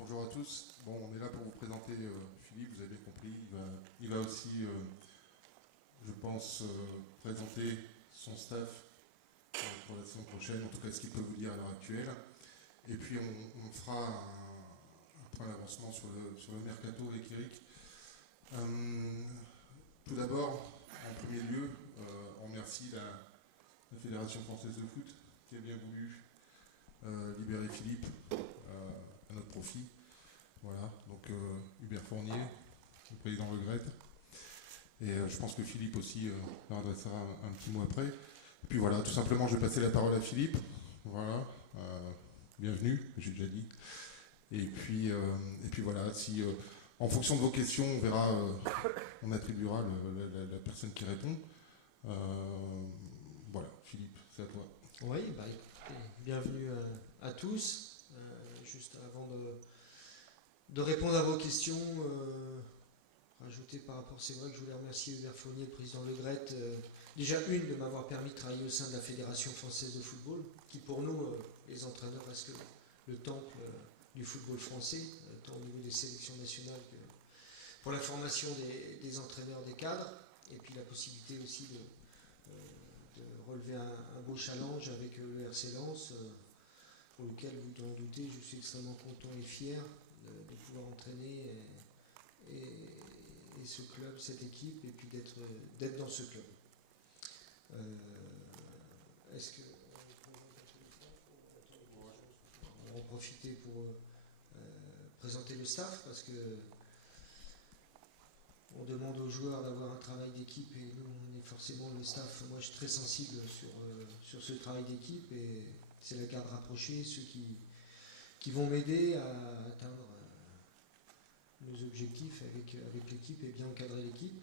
Bonjour à tous. Bon, on est là pour vous présenter Philippe, vous avez compris. Il va aussi, je pense, présenter son staff pour la saison prochaine, en tout cas ce qu'il peut vous dire à l'heure actuelle. Et puis on fera un point d'avancement sur le mercato avec Eric. Tout d'abord, en premier lieu, on remercie la Fédération française de foot qui a bien voulu libérer Philippe à notre profit. Voilà, donc Hubert Fournier, le président Le Gret. Et je pense que Philippe aussi leur adressera un petit mot après. Et puis voilà, tout simplement, je vais passer la parole à Philippe. Voilà, bienvenue, j'ai déjà dit. Et puis voilà, si en fonction de vos questions, on verra, on attribuera la personne qui répond. Voilà, Philippe, c'est à toi. Oui, bah écoutez, bienvenue à tous. Juste avant de répondre à vos questions, rajouter par rapport, c'est vrai que je voulais remercier Hubert Fournier, le président Le Gret, déjà de m'avoir permis de travailler au sein de la Fédération française de football, qui pour nous, les entraîneurs, reste le temple du football français, tant au niveau des sélections nationales que pour la formation des entraîneurs, des cadres, et puis la possibilité aussi de relever un beau challenge avec le RC Lens, pour lequel, vous en doutez, je suis extrêmement content et fier de pouvoir entraîner et ce club, cette équipe, et puis d'être dans ce club. Est-ce que on va en profiter pour présenter le staff, parce que on demande aux joueurs d'avoir un travail d'équipe, et nous, on est forcément le staff. Moi, je suis très sensible sur ce travail d'équipe, et c'est la garde rapprochée, ceux qui vont m'aider à atteindre nos objectifs avec l'équipe et bien encadrer l'équipe.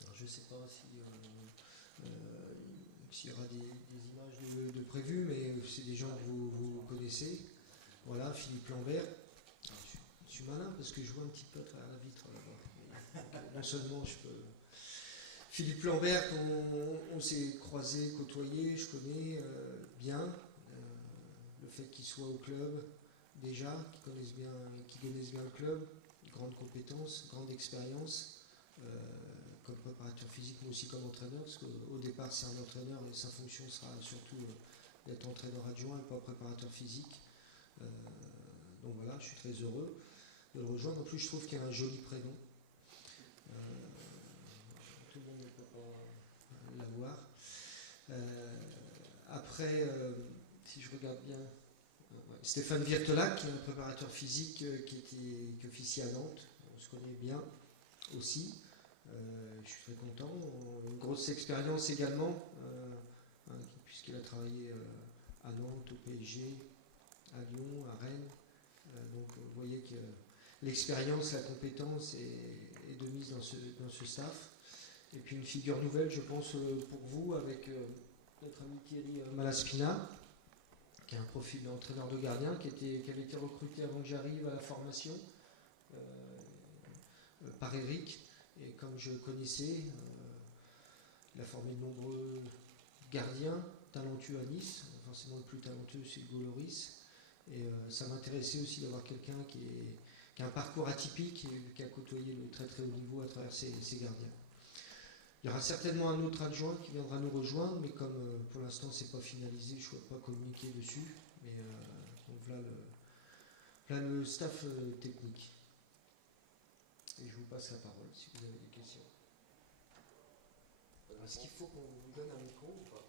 Alors, je ne sais pas s'il y aura des images de prévues, mais c'est des gens que vous connaissez. Voilà, Philippe Lambert. Alors, je suis malin parce que je vois un petit peu à travers la vitre là-bas. Non seulement je peux. Philippe Lambert, on s'est croisés, côtoyés, je connais bien. Le fait qu'il soit au club, déjà, qui connaissent bien le club, grande compétence, grande expérience, comme préparateur physique, mais aussi comme entraîneur, parce qu'au départ c'est un entraîneur et sa fonction sera surtout d'être entraîneur adjoint et pas préparateur physique. Donc voilà, je suis très heureux de le rejoindre. En plus, je trouve qu'il a un joli prénom. Tout le monde ne peut pas l'avoir. Après, si je regarde bien, Stéphane Virtelac, qui est un préparateur physique qui officie à Nantes. On se connaît bien aussi. Je suis très content. Une grosse expérience également, puisqu'il a travaillé à Nantes, au PSG, à Lyon, à Rennes. Donc vous voyez que l'expérience, la compétence est de mise dans ce staff. Et puis une figure nouvelle, je pense, pour vous, avec notre ami Thierry Malaspina, qui a un profil d'entraîneur de gardien, qui avait été recruté avant que j'arrive à la formation par Eric. Et comme je connaissais, il a formé de nombreux gardiens talentueux à Nice. Forcément, le plus talentueux, c'est Hugo Lloris. Et ça m'intéressait aussi d'avoir quelqu'un qui a un parcours atypique et qui a côtoyé le très très haut niveau à travers ses gardiens. Il y aura certainement un autre adjoint qui viendra nous rejoindre, mais comme pour l'instant c'est pas finalisé, je ne souhaite pas communiquer dessus. Mais donc voilà le staff technique. Et je vous passe la parole si vous avez des questions. Est-ce qu'il faut qu'on vous donne un micro ou pas?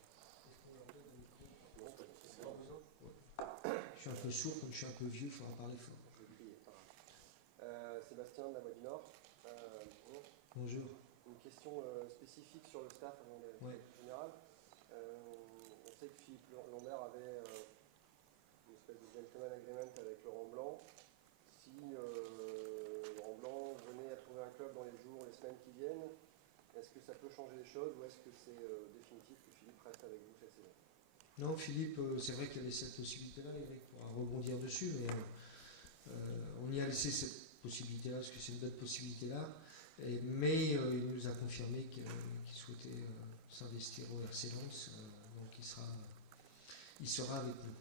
Est-ce qu'on leur donne un micro? Non, pas besoin. Ouais. Je suis un peu sourd, comme je suis un peu vieux, il faudra parler fort. Je vais crier, Sébastien de la Voix du Nord. Bonjour. Une question spécifique sur le staff avant les questions générales. On sait que Philippe Lambert avait une espèce de gentleman agreement avec Laurent Blanc. Si Laurent Blanc venait à trouver un club dans les jours, les semaines qui viennent, est-ce que ça peut changer les choses ou est-ce que c'est définitif que Philippe reste avec vous cette saison? Non, Philippe, c'est vrai qu'il y avait cette possibilité-là, Eric pourra rebondir dessus, mais on y a laissé cette possibilité-là, parce que c'est une belle possibilité-là. Mais il nous a confirmé qu'il souhaitait s'investir au RC Lens, donc il sera avec nous.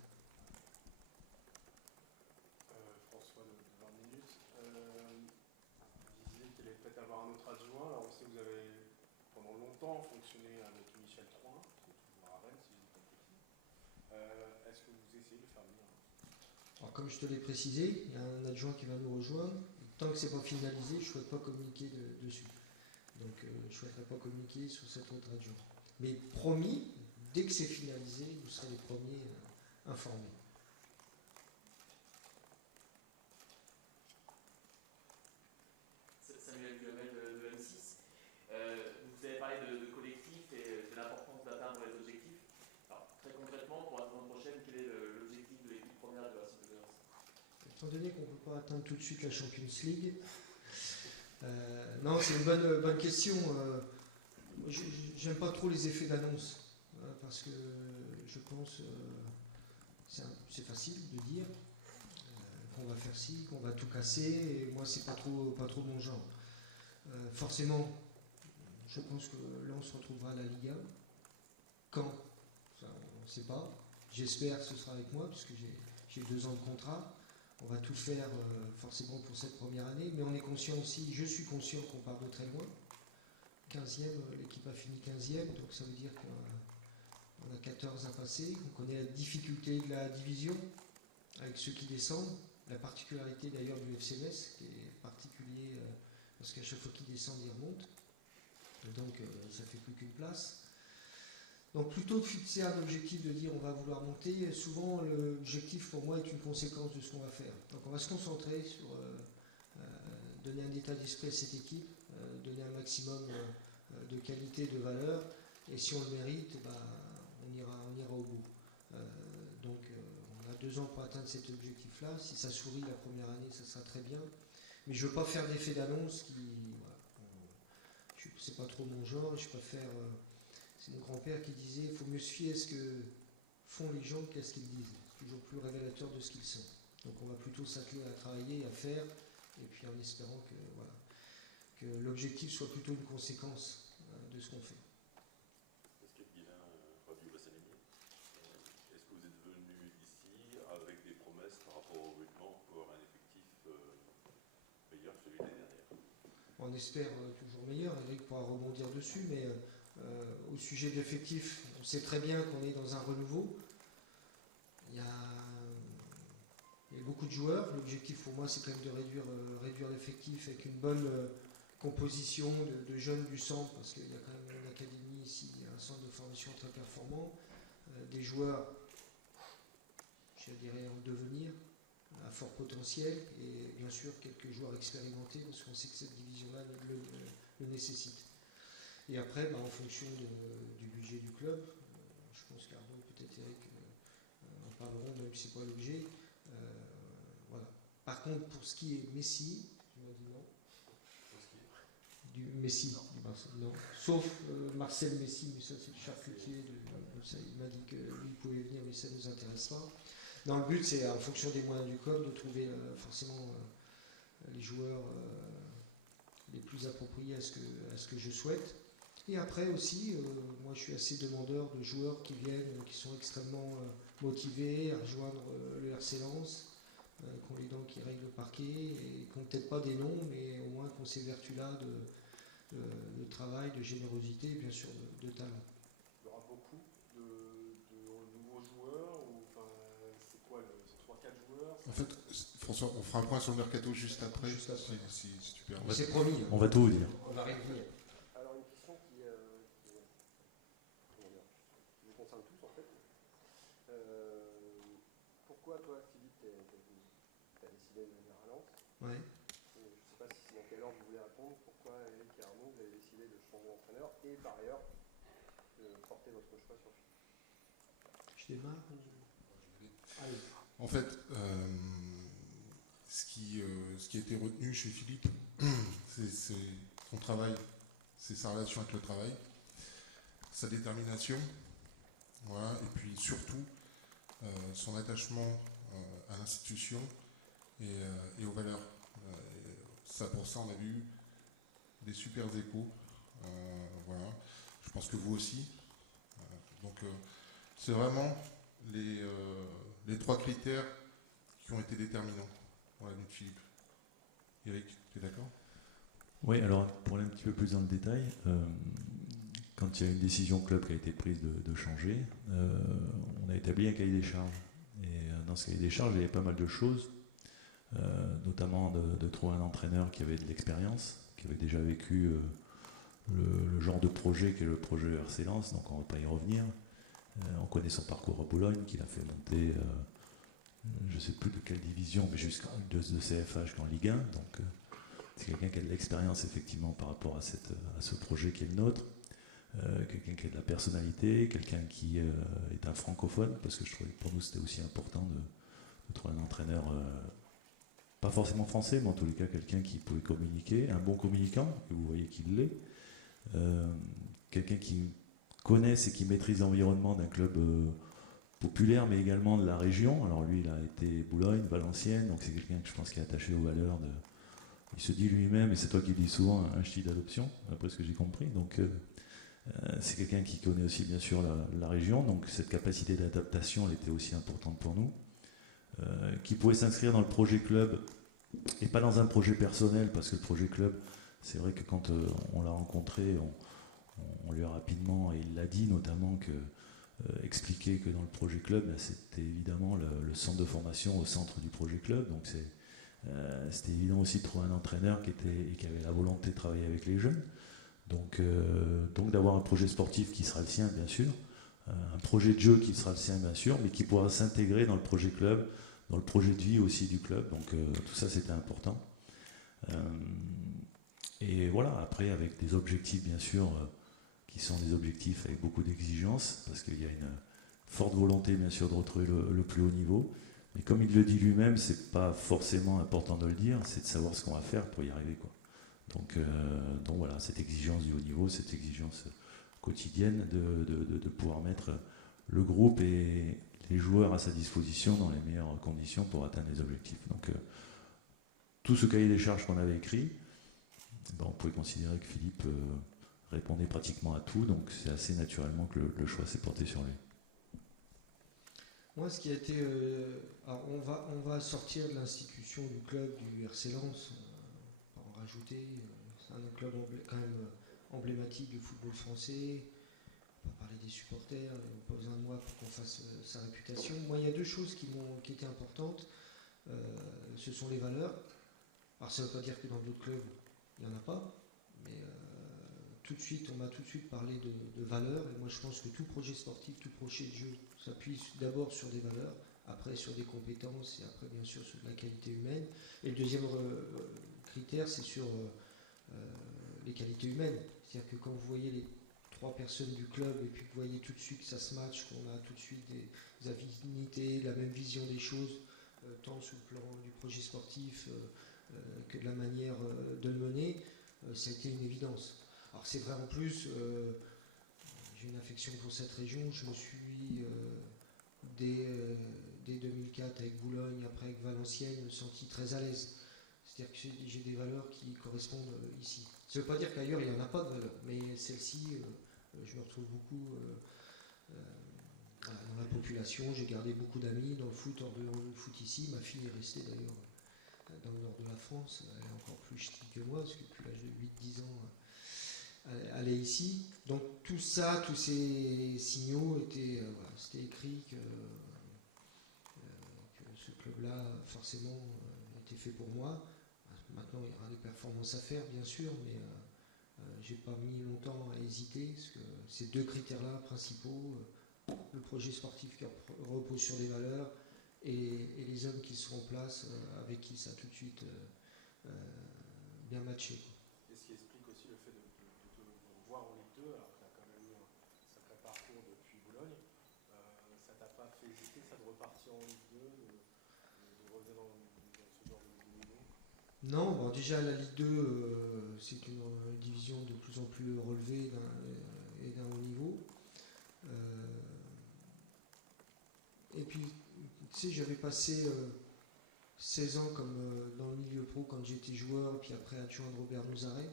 François avoir un autre adjoint. Alors, on sait que vous avez pendant longtemps fonctionné avec Michel Troin, qui est toujours à Rennes, si je dis pas de bêtises. Est-ce que vous essayez de faire venir? Alors, comme je te l'ai précisé, il y a un adjoint qui va nous rejoindre. Tant que c'est pas finalisé, je ne souhaite pas communiquer dessus. Donc, je ne souhaiterais pas communiquer sur cet autre adjoint. Mais promis, dès que c'est finalisé, vous serez les premiers informés. Samuel Duhamel de M6. Vous avez parlé de collectif et de l'importance d'atteindre les objectifs. Alors, très concrètement, pour la saison prochaine, quel est l'objectif de l'équipe première de la Cité. Étant donné qu'on ne peut pas atteindre tout de suite la Champions League, non, c'est une bonne question. J'aime pas trop les effets d'annonce, parce que je pense c'est facile de dire qu'on va faire ci, qu'on va tout casser, et moi c'est pas trop mon genre. Forcément, je pense que là on se retrouvera à la Liga. Quand? Ça, on ne sait pas. J'espère que ce sera avec moi, puisque j'ai 2 ans de contrat. On va tout faire forcément pour cette première année, mais on est conscient aussi, je suis conscient qu'on part de très loin. 15e, l'équipe a fini 15e, donc ça veut dire qu'on a 14 à passer. On connaît la difficulté de la division avec ceux qui descendent. La particularité d'ailleurs du FC Metz, qui est particulier parce qu'à chaque fois qu'ils descendent, ils remontent. Donc ça fait plus qu'une place. Donc plutôt que fixer un objectif de dire on va vouloir monter, souvent l'objectif pour moi est une conséquence de ce qu'on va faire. Donc on va se concentrer sur donner un état d'esprit à cette équipe, donner un maximum de qualité, de valeur, et si on le mérite, on ira au bout. Donc on a 2 ans pour atteindre cet objectif-là. Si ça sourit la première année, ça sera très bien. Mais je ne veux pas faire d'effet d'annonce c'est pas trop mon genre, je préfère... c'est mon grand-père qui disait il faut mieux se fier à ce que font les gens qu'à ce qu'ils disent. C'est toujours plus révélateur de ce qu'ils sont. Donc on va plutôt s'atteler à travailler, à faire, et puis en espérant que l'objectif soit plutôt une conséquence de ce qu'on fait. Est-ce que Guilain, Radio Bassaligné, est-ce que vous êtes venu ici avec des promesses par rapport au recrutement pour un effectif meilleur que celui de l'année dernière? On espère toujours meilleur, Eric pourra rebondir dessus, mais au sujet de l'effectif, on sait très bien qu'on est dans un renouveau. Il y a beaucoup de joueurs. L'objectif pour moi, c'est quand même de réduire l'effectif avec une bonne composition de jeunes du centre, parce qu'il y a quand même une académie ici, un centre de formation très performant, des joueurs, je dirais, en devenir, à fort potentiel, et bien sûr quelques joueurs expérimentés, parce qu'on sait que cette division-là le nécessite. Et après, en fonction du budget du club, je pense qu'Arnaud, peut-être Eric, en parleront, même si ce n'est pas l'objet. Voilà. Par contre, pour ce qui est Messi, tu m'as dit non. Du Messi, non. Sauf Marcel Messi, mais ça c'est le charcutier. Il m'a dit que lui pouvait venir, mais ça ne nous intéresse pas. Non, le but c'est en fonction des moyens du club de trouver forcément les joueurs les plus appropriés à ce que je souhaite. Et après aussi, moi je suis assez demandeur de joueurs qui viennent, qui sont extrêmement motivés à rejoindre le RC Lens, qui ont les dents qui règlent le parquet, et qui n'ont peut-être pas des noms, mais au moins qui ont ces vertus-là de travail, de générosité et bien sûr de talent. Il y aura beaucoup de nouveaux joueurs, ou c'est quoi, c'est 3-4 joueurs? En fait, François, on fera un point sur le mercato juste après. Si tu permets. C'est promis. On va tout vous dire. On va réunir. Alors une question qui vous concerne tous en fait. Pourquoi toi, Philippe, tu as décidé de venir à Lens? Ouais. Je ne sais pas si dans quel ordre vous voulez répondre. Pourquoi Eric et Arnaud, vous avez décidé de changer d'entraîneur et par ailleurs de porter votre choix sur Philippe? Je démarre. Allez. En fait, ce qui a été retenu chez Philippe, c'est son travail, c'est sa relation avec le travail, sa détermination, voilà, et puis surtout son attachement à l'institution et aux valeurs. Pour ça, on a eu des super échos. Voilà. Je pense que vous aussi. Donc, c'est vraiment les 3 critères qui ont été déterminants pour la vie de Philippe. Eric, tu es d'accord? Oui, alors pour aller un petit peu plus dans le détail, quand il y a une décision club qui a été prise de changer, on a établi un cahier des charges. Et dans ce cahier des charges, il y avait pas mal de choses, notamment de trouver un entraîneur qui avait de l'expérience, qui avait déjà vécu le genre de projet qu'est le projet RC Lens, donc on ne va pas y revenir. On connaît son parcours à Boulogne, qu'il a fait monter, je ne sais plus de quelle division, mais jusqu'à de CFA jusqu'en Ligue 1. Donc c'est quelqu'un qui a de l'expérience effectivement par rapport à ce projet qui est le nôtre. Quelqu'un qui a de la personnalité, quelqu'un qui est un francophone, parce que je trouvais que pour nous c'était aussi important de trouver un entraîneur, pas forcément français, mais en tous les cas quelqu'un qui pouvait communiquer, un bon communicant, et vous voyez qu'il l'est, quelqu'un qui connaisse et qui maîtrise l'environnement d'un club populaire, mais également de la région. Alors lui, il a été Boulogne, Valenciennes, donc c'est quelqu'un que je pense qui est attaché aux valeurs de... Il se dit lui-même, et c'est toi qui le dis souvent, un ch'ti d'adoption, après ce que j'ai compris, donc... c'est quelqu'un qui connaît aussi bien sûr la région, donc cette capacité d'adaptation elle était aussi importante pour nous, qui pouvait s'inscrire dans le projet club et pas dans un projet personnel, parce que le projet club, c'est vrai que quand on l'a rencontré, on lui a rapidement, et il l'a dit notamment, expliqué que dans le projet club, c'était évidemment le centre de formation au centre du projet club, donc c'était évident aussi de trouver un entraîneur qui avait la volonté de travailler avec les jeunes. Donc d'avoir un projet sportif qui sera le sien, bien sûr, un projet de jeu qui sera le sien, bien sûr, mais qui pourra s'intégrer dans le projet club, dans le projet de vie aussi du club. Donc tout ça, c'était important. Et voilà, après, avec des objectifs, bien sûr, qui sont des objectifs avec beaucoup d'exigences, parce qu'il y a une forte volonté, bien sûr, de retrouver le plus haut niveau. Mais comme il le dit lui-même, c'est pas forcément important de le dire, c'est de savoir ce qu'on va faire pour y arriver, quoi. Donc voilà, cette exigence du haut niveau, cette exigence quotidienne de pouvoir mettre le groupe et les joueurs à sa disposition dans les meilleures conditions pour atteindre les objectifs. Donc tout ce cahier des charges qu'on avait écrit, on pouvait considérer que Philippe répondait pratiquement à tout, donc c'est assez naturellement que le choix s'est porté sur lui. Moi, ce qui a été... alors on va sortir de l'institution du club du RC Lens, en rajouter. C'est un club quand même emblématique du football français. On va parler des supporters, ils n'ont pas besoin de moi pour qu'on fasse sa réputation. Moi, il y a deux choses qui étaient importantes. Ce sont les valeurs. Alors ça ne veut pas dire que dans d'autres clubs, il n'y en a pas, mais tout de suite, on m'a tout de suite parlé de valeurs. Et moi, je pense que tout projet sportif, tout projet de jeu s'appuie d'abord sur des valeurs, après sur des compétences et après, bien sûr, sur de la qualité humaine. Et le deuxième critère, c'est sur les qualités humaines. C'est-à-dire que quand vous voyez les trois personnes du club et puis que vous voyez tout de suite que ça se match, qu'on a tout de suite des affinités, la même vision des choses, tant sur le plan du projet sportif que de la manière de le mener, ça a été une évidence. Alors c'est vrai en plus, j'ai une affection pour cette région, je me suis dès 2004 avec Boulogne, après avec Valenciennes, senti très à l'aise. C'est-à-dire que j'ai des valeurs qui correspondent ici. Ça ne veut pas dire qu'ailleurs il n'y en a pas de valeurs, mais celle-ci, je me retrouve beaucoup dans la population. J'ai gardé beaucoup d'amis dans le foot, hors le foot ici. Ma fille est restée d'ailleurs dans le nord de la France. Elle est encore plus ch'ti que moi, parce que depuis l'âge de 8-10 ans, elle est ici. Donc tout ça, tous ces signaux c'était écrit que ce club-là, forcément, était fait pour moi. Maintenant, il y aura des performances à faire, bien sûr, mais j'ai pas mis longtemps à hésiter, parce que ces deux critères-là principaux, le projet sportif qui repose sur des valeurs et les hommes qui seront en place, avec qui ça a tout de suite bien matché. Et ce qui explique aussi le fait de revoir en Ligue 2, alors que tu as quand même eu un sacré parcours depuis Boulogne, ça t'a pas fait hésiter, ça, de repartir en Ligue 2, de revenir dans ce genre de niveau? Non, bon, déjà la Ligue 2, c'est une division de plus en plus relevée et d'un haut niveau. Et puis, tu sais, j'avais passé 16 ans comme dans le milieu pro quand j'étais joueur, et puis après adjoint de Robert Nouzaret,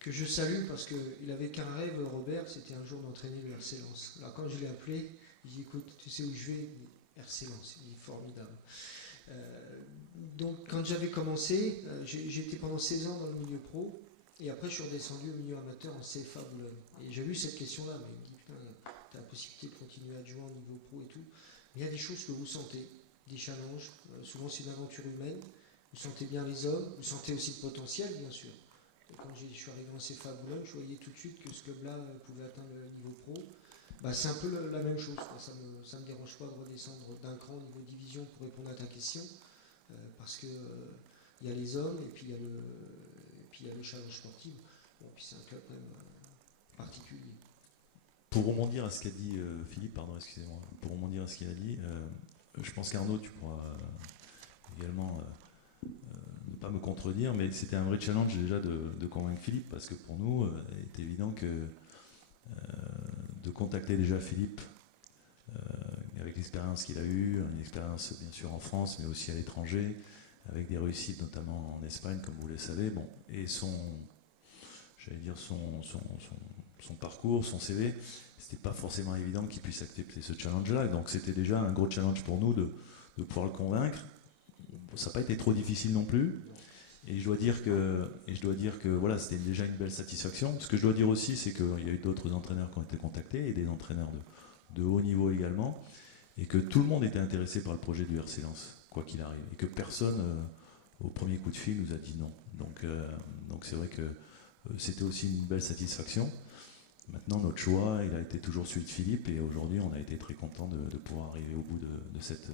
que je salue parce qu'il avait qu'un rêve, Robert, c'était un jour d'entraîner le RC Lens. Alors quand je l'ai appelé, il dit écoute, tu sais où je vais? RC Lens, il est formidable. Donc quand j'avais commencé, j'étais pendant 16 ans dans le milieu pro, et après je suis redescendu au milieu amateur en CFA Boulogne. Et j'ai eu cette question-là, mais il me dit, putain, tu as la possibilité de continuer à jouer au niveau pro et tout. Mais il y a des choses que vous sentez, des challenges, souvent c'est une aventure humaine, vous sentez bien les hommes, vous sentez aussi le potentiel, bien sûr. Et quand je suis arrivé en CFA Boulogne, je voyais tout de suite que ce club-là pouvait atteindre le niveau pro. Bah, c'est un peu la même chose, quoi. Ça me dérange pas de redescendre d'un cran au niveau division pour répondre à ta question, parce que il y a les hommes et puis il y a le challenge sportif. Bon, puis c'est un club quand même particulier. Pour rebondir à ce qu'a dit Philippe, pardon, excusez-moi, pour rebondir à ce qu'il a dit, je pense qu'Arnaud, tu pourras également ne pas me contredire, mais c'était un vrai challenge déjà de convaincre Philippe, parce que pour nous, il est évident que de contacter déjà Philippe, avec l'expérience qu'il a eue, une expérience bien sûr en France, mais aussi à l'étranger, avec des réussites notamment en Espagne, comme vous le savez, bon, et son parcours, son CV, c'était pas forcément évident qu'il puisse accepter ce challenge-là, donc c'était déjà un gros challenge pour nous de pouvoir le convaincre. Ça n'a pas été trop difficile non plus, et je dois dire que voilà, c'était déjà une belle satisfaction. Ce que je dois dire aussi, c'est qu'il y a eu d'autres entraîneurs qui ont été contactés, et des entraîneurs de haut niveau également, et que tout le monde était intéressé par le projet du RC Lens, quoi qu'il arrive, et que personne au premier coup de fil nous a dit non. Donc c'est vrai que c'était aussi une belle satisfaction. Maintenant, notre choix, il a été toujours celui de Philippe, et aujourd'hui, on a été très content de pouvoir arriver au bout de cette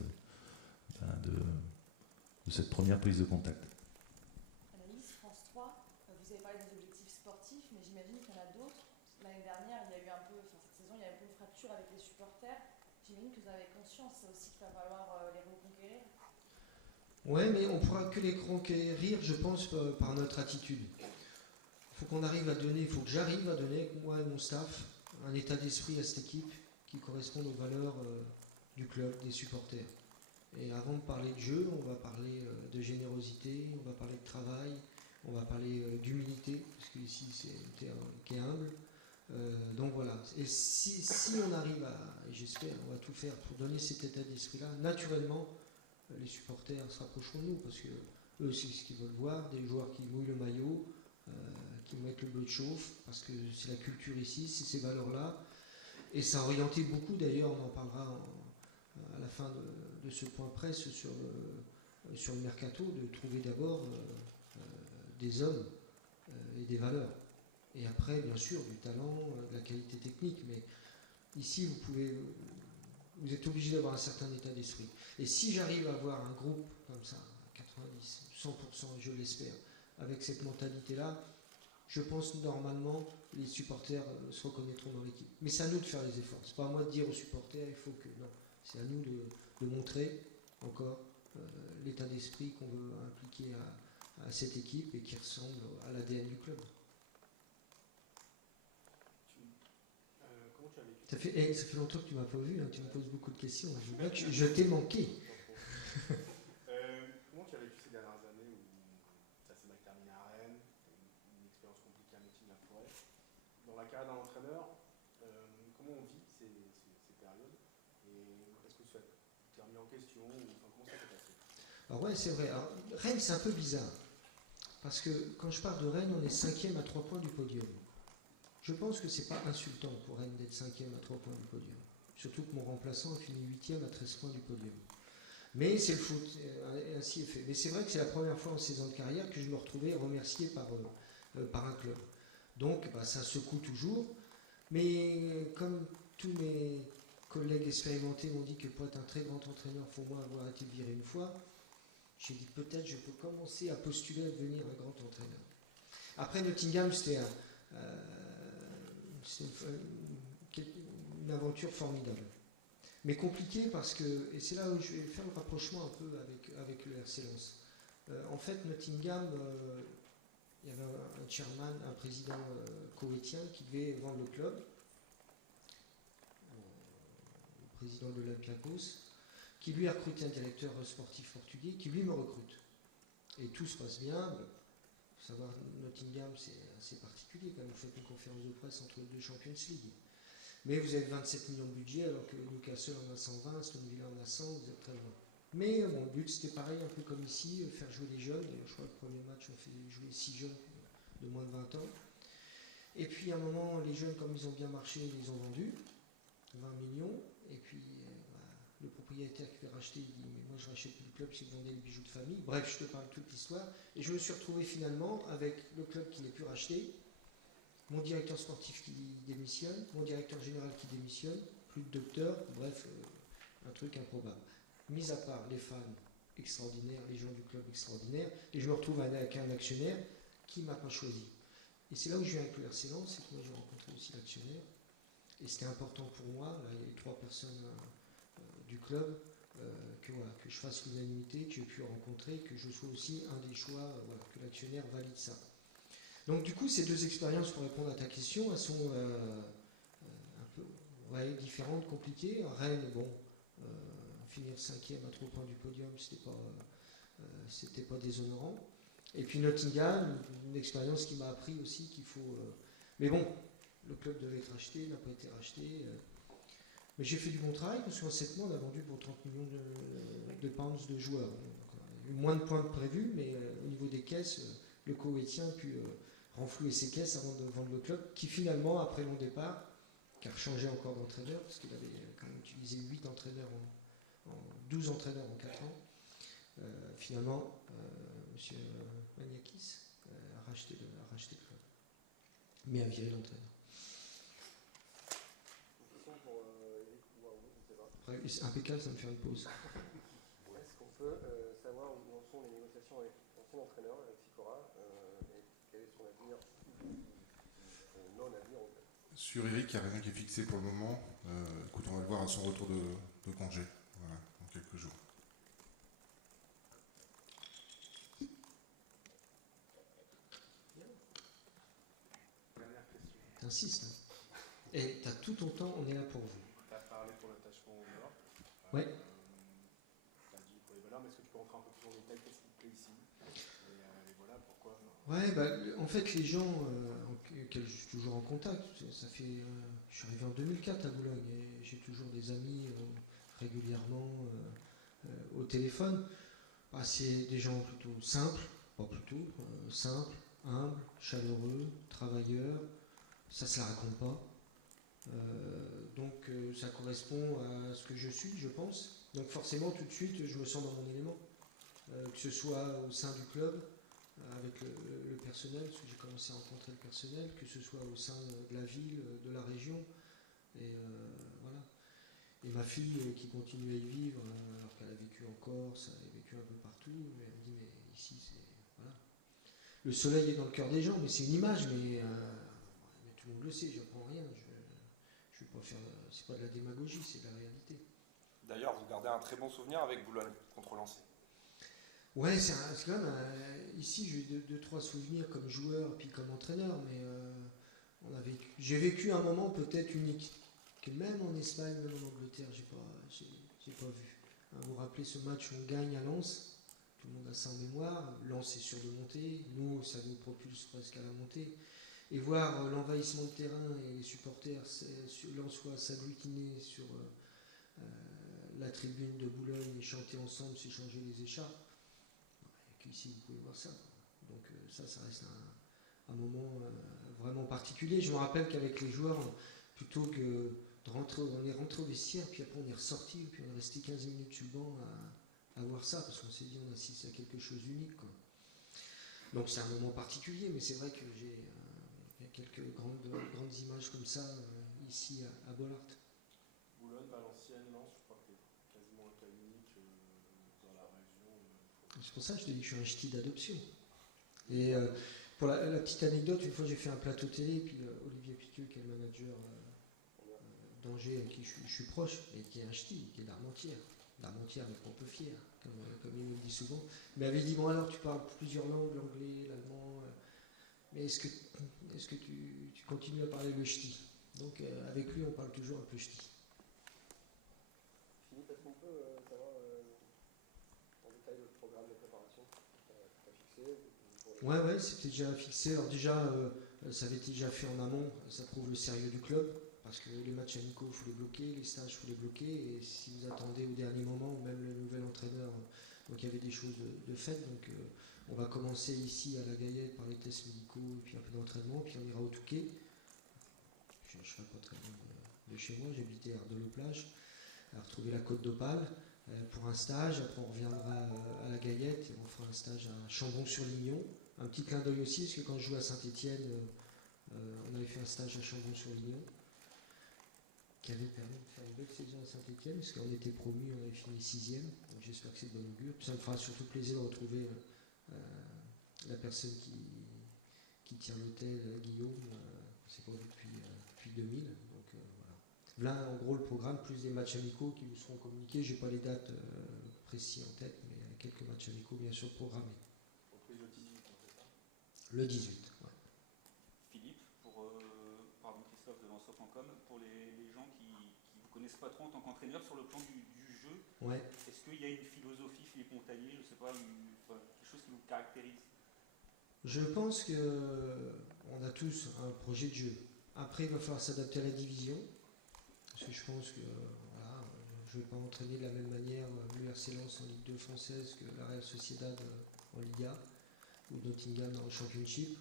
première prise de contact. Anaïs, France 3, vous avez parlé des objectifs sportifs, mais j'imagine qu'il y en a d'autres. L'année dernière, il y a eu cette saison, il y a eu un peu une fracture avec les supporters. J'imagine que vous avez conscience, c'est aussi qu'il va falloir les reconquérir. Ouais, mais on ne pourra que les conquérir, je pense, par notre attitude. Il faut qu'on arrive à donner, il faut que j'arrive à donner, moi et mon staff, un état d'esprit à cette équipe qui corresponde aux valeurs du club, des supporters. Et avant de parler de jeu, on va parler de générosité, on va parler de travail, on va parler d'humilité, parce qu'ici c'est une terre qui est humble. Donc voilà, et si on arrive et j'espère, on va tout faire pour donner cet état d'esprit-là, naturellement, les supporters se rapprocheront de nous, parce que eux, c'est ce qu'ils veulent voir, des joueurs qui mouillent le maillot, qui mettent le bleu de chauffe, parce que c'est la culture ici, c'est ces valeurs-là. Et ça a orienté beaucoup, d'ailleurs, on en parlera à la fin de ce point presse sur le mercato, de trouver d'abord des hommes et des valeurs. Et après, bien sûr, du talent, de la qualité technique, mais ici, vous êtes obligé d'avoir un certain état d'esprit. Et si j'arrive à avoir un groupe comme ça, 90, 100%, je l'espère, avec cette mentalité-là, je pense normalement les supporters se reconnaîtront dans l'équipe. Mais c'est à nous de faire les efforts. C'est pas à moi de dire aux supporters, il faut que... Non, c'est à nous de montrer encore l'état d'esprit qu'on veut impliquer à cette équipe et qui ressemble à l'ADN du club. Comment tu as vécu Ça fait longtemps que tu m'as pas vu, hein, tu me poses beaucoup de questions. Je vois que je t'ai manqué. Comment tu as vécu ces dernières années où ça s'est mal terminé à Rennes, une expérience compliquée à Métivier-la-Forêt. Dans la carrière d'un entraîneur, comment on vit ces périodes, et est-ce que tu t'es remis en question, comment ça s'est passé? Alors ouais, c'est vrai. Alors, Rennes, c'est un peu bizarre. Parce que quand je parle de Rennes, on est 5e à 3 points du podium. Je pense que c'est pas insultant pour Rennes d'être 5e à 3 points du podium. Surtout que mon remplaçant a fini 8e à 13 points du podium. Mais c'est le foot, ainsi est fait. Mais c'est vrai que c'est la première fois en 16 ans de carrière que je me retrouvais remercié par un club. Donc ça secoue toujours. Mais comme tous mes collègues expérimentés m'ont dit que pour être un très grand entraîneur, il faut au moins avoir été viré une fois, j'ai dit peut-être je peux commencer à postuler à devenir un grand entraîneur. Après Nottingham, c'était une aventure formidable. Mais compliquée parce que, et c'est là où je vais faire le rapprochement un peu avec le RC Lens. En fait, Nottingham, il y avait un chairman, un président koweïtien qui devait vendre le club, le président de l'Olympiakos, qui lui a recruté un directeur sportif portugais, qui lui me recrute. Et tout se passe bien. Il faut savoir, Nottingham, c'est assez particulier quand vous faites une conférence de presse entre les deux Champions League. Mais vous avez 27 millions de budget, alors que Newcastle en a 120, Aston Villa en a 100, vous êtes très loin. Mais bon, le but c'était pareil, un peu comme ici, faire jouer les jeunes. D'ailleurs, je crois que le premier match, on fait jouer 6 jeunes de moins de 20 ans. Et puis à un moment, les jeunes, comme ils ont bien marché, ils les ont vendus, 20 millions. Et puis le propriétaire qui fait racheter, il dit mais moi je rachète plus le club si vous vendez les bijoux de famille. Bref, je te parle toute l'histoire. Et je me suis retrouvé finalement avec le club qui n'est plus racheté, mon directeur sportif qui démissionne, mon directeur général qui démissionne, plus de docteur, bref, un truc improbable. Mis à part les fans extraordinaires, les gens du club extraordinaires, et je me retrouve avec un actionnaire qui ne m'a pas choisi. Et c'est là où je viens avec le RC Lens, c'est que moi j'ai rencontré aussi l'actionnaire, et c'était important pour moi, là il y a 3 personnes du club, que je fasse l'unanimité, que j'ai pu rencontrer, que je sois aussi un des choix, que l'actionnaire valide ça. Donc du coup, ces 2 expériences, pour répondre à ta question, elles sont un peu différentes, compliquées. Rennes, bon, finir 5e à 3 points du podium, c'était pas déshonorant. Et puis Nottingham, une expérience qui m'a appris aussi qu'il faut... mais bon, le club devait être racheté, n'a pas été racheté. Mais j'ai fait du bon travail, parce qu'en 7 mois, on a vendu pour 30 millions de pounds de joueurs. Donc, il y a eu moins de points que prévu, mais au niveau des caisses, le Koweïtien a pu renflouer ses caisses avant de vendre le club, qui finalement, après mon départ, qui a changé encore d'entraîneur, parce qu'il avait quand même utilisé 8 entraîneurs 12 entraîneurs en 4 ans. Finalement, M. Maniakis a racheté le club, mais a viré l'entraîneur. Une question pour Eric ou Arnaud, je ne sais pas. C'est impeccable, ça me fait une pause. Est-ce qu'on peut savoir où en sont les négociations avec l'ancien entraîneur, avec Sikora, et quel est son avenir, son non-avenir en fait? Sur Eric, il n'y a rien qui est fixé pour le moment. Écoute, on va le voir à son retour de congé, voilà, dans quelques jours. Dernière question. T'insistes, hein. Et t'as tout ton temps, on est là pour vous. Tu as parlé pour l'attachement aux valeurs. Ouais. Tu as dit pour les valeurs, mais est-ce que tu peux rentrer un peu plus en détail? Qu'est-ce qui te plaît ici? Et voilà, pourquoi? Ouais, en fait, les gens auxquels je suis toujours en contact, ça fait. Je suis arrivé en 2004 à Boulogne et j'ai toujours des amis régulièrement au téléphone. C'est des gens plutôt simples, simples, humbles, chaleureux, travailleurs. Ça se la raconte pas. Donc ça correspond à ce que je suis, je pense. Donc forcément, tout de suite, je me sens dans mon élément. Que ce soit au sein du club, avec le personnel, parce que j'ai commencé à rencontrer le personnel, que ce soit au sein de la ville, de la région. Et voilà. Et ma fille qui continue à y vivre, alors qu'elle a vécu en Corse, elle a vécu un peu partout, elle me dit mais ici c'est... Voilà. Le soleil est dans le cœur des gens, mais c'est une image, mais tout le monde le sait, j'apprends rien. Je vais pas faire... C'est pas de la démagogie, c'est de la réalité. D'ailleurs, vous gardez un très bon souvenir avec Boulogne contre Lens. Ouais, c'est quand même... ici, j'ai eu 2-3 souvenirs comme joueur, puis comme entraîneur, mais j'ai vécu un moment peut-être unique, que même en Espagne, même en Angleterre, j'ai pas vu. Vous vous rappelez ce match où on gagne à Lens, tout le monde a ça en mémoire, Lens est sûr de monter, nous, ça nous propulse presque à la montée. Et voir l'envahissement de terrain et les supporters lensois s'agglutiner sur la tribune de Boulogne et chanter ensemble, s'échanger les écharpes, ici vous pouvez voir ça. Donc ça reste un moment vraiment particulier. Je me rappelle qu'avec les joueurs, plutôt que de rentrer, on est rentré au vestiaire, puis après on est ressorti, puis on est resté 15 minutes sur le banc à voir ça, parce qu'on s'est dit on assiste à quelque chose d'unique, quoi. Donc c'est un moment particulier, mais c'est vrai que il y a quelques grandes images comme ça ici à Bollaert. Boulogne, Valenciennes, Lens, je crois que c'est quasiment un cas unique dans la région. C'est pour ça que je te dis que je suis un ch'ti d'adoption. Et pour la petite anecdote, une fois j'ai fait un plateau télé, puis Olivier Piqueux, qui est le manager d'Angers, avec qui je suis proche, et qui est un ch'ti, qui est d'Armentières, mais pas un peu fier, comme il me le dit souvent, mais avait dit, bon alors tu parles plusieurs langues, l'anglais, l'allemand, mais est-ce que tu continues à parler le ch'ti? Donc avec lui on parle toujours un peu ch'ti. Philippe, est-ce qu'on peut savoir en détail le programme de préparation que tu as fixé? Ouais, c'était déjà fixé. Alors déjà, ça avait été déjà fait en amont, ça prouve le sérieux du club. parce que les matchs amicaux, il faut les bloquer, les stages, il faut les bloquer, et si vous attendez au dernier moment, ou même le nouvel entraîneur, donc il y avait des choses de fait, donc on va commencer ici à la Gaillette par les tests médicaux, et puis un peu d'entraînement, puis on ira au Touquet. Je ne serai pas très loin de chez moi, j'habitais à Ardelot-Plage, à retrouver la Côte d'Opale pour un stage, après on reviendra à la Gaillette, et on fera un stage à Chambon-sur-Lignon. Un petit clin d'œil aussi, parce que quand je jouais à Saint-Étienne, on avait fait un stage à Chambon-sur-Lignon, qui avait permis de faire une belle saison à Saint-Étienne, parce qu'on était promus, on avait fini 6e, donc j'espère que c'est de bon augure. Puis ça me fera surtout plaisir de retrouver la personne qui tient l'hôtel, Guillaume, c'est pas vu depuis 2000, donc voilà. Là, en gros, le programme, plus des matchs amicaux qui vous seront communiqués, j'ai pas les dates précises en tête, mais quelques matchs amicaux bien sûr programmés. Reprise le 18, c'est ça? Le 18, ouais. Philippe, pardon Christophe de Lançon.com, pour les gens qui ne vous connaissent pas trop en tant qu'entraîneur sur le plan du jeu, Ouais. est-ce qu'il y a une philosophie, Philippe Montagnier, je ne sais pas, quelque chose qui vous caractérise? Je pense qu'on a tous un projet de jeu. Après, il va falloir s'adapter à la division, parce que je pense que voilà, je ne vais pas entraîner de la même manière le RC Lens en Ligue 2 française que la Real Sociedad en Liga, ou Nottingham dans le Championship.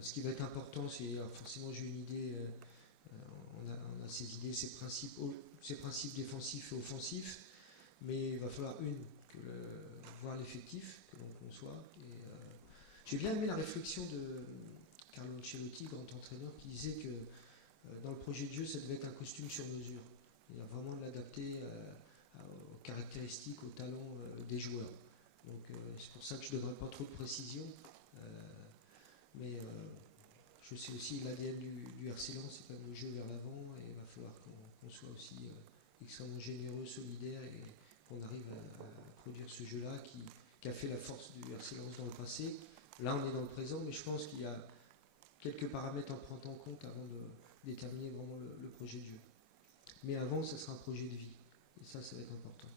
Ce qui va être important, c'est, alors forcément j'ai une idée, on a ces idées, ces principes défensifs et offensifs, mais il va falloir voir l'effectif que l'on conçoit. J'ai bien aimé la réflexion de Carlo Ancelotti, grand entraîneur, qui disait que dans le projet de jeu, ça devait être un costume sur mesure. Il y a vraiment de l'adapter aux caractéristiques, aux talents des joueurs. Donc c'est pour ça que je ne donnerai pas trop de précision. Mais je sais aussi l'ADN du RC Lens, c'est quand même le jeu vers l'avant, et il va falloir qu'on soit aussi extrêmement généreux, solidaire, et qu'on arrive à produire ce jeu-là qui a fait la force du RC Lens dans le passé. Là, on est dans le présent, mais je pense qu'il y a quelques paramètres à prendre en compte avant de déterminer vraiment le projet de jeu. Mais avant, ce sera un projet de vie, et ça va être important.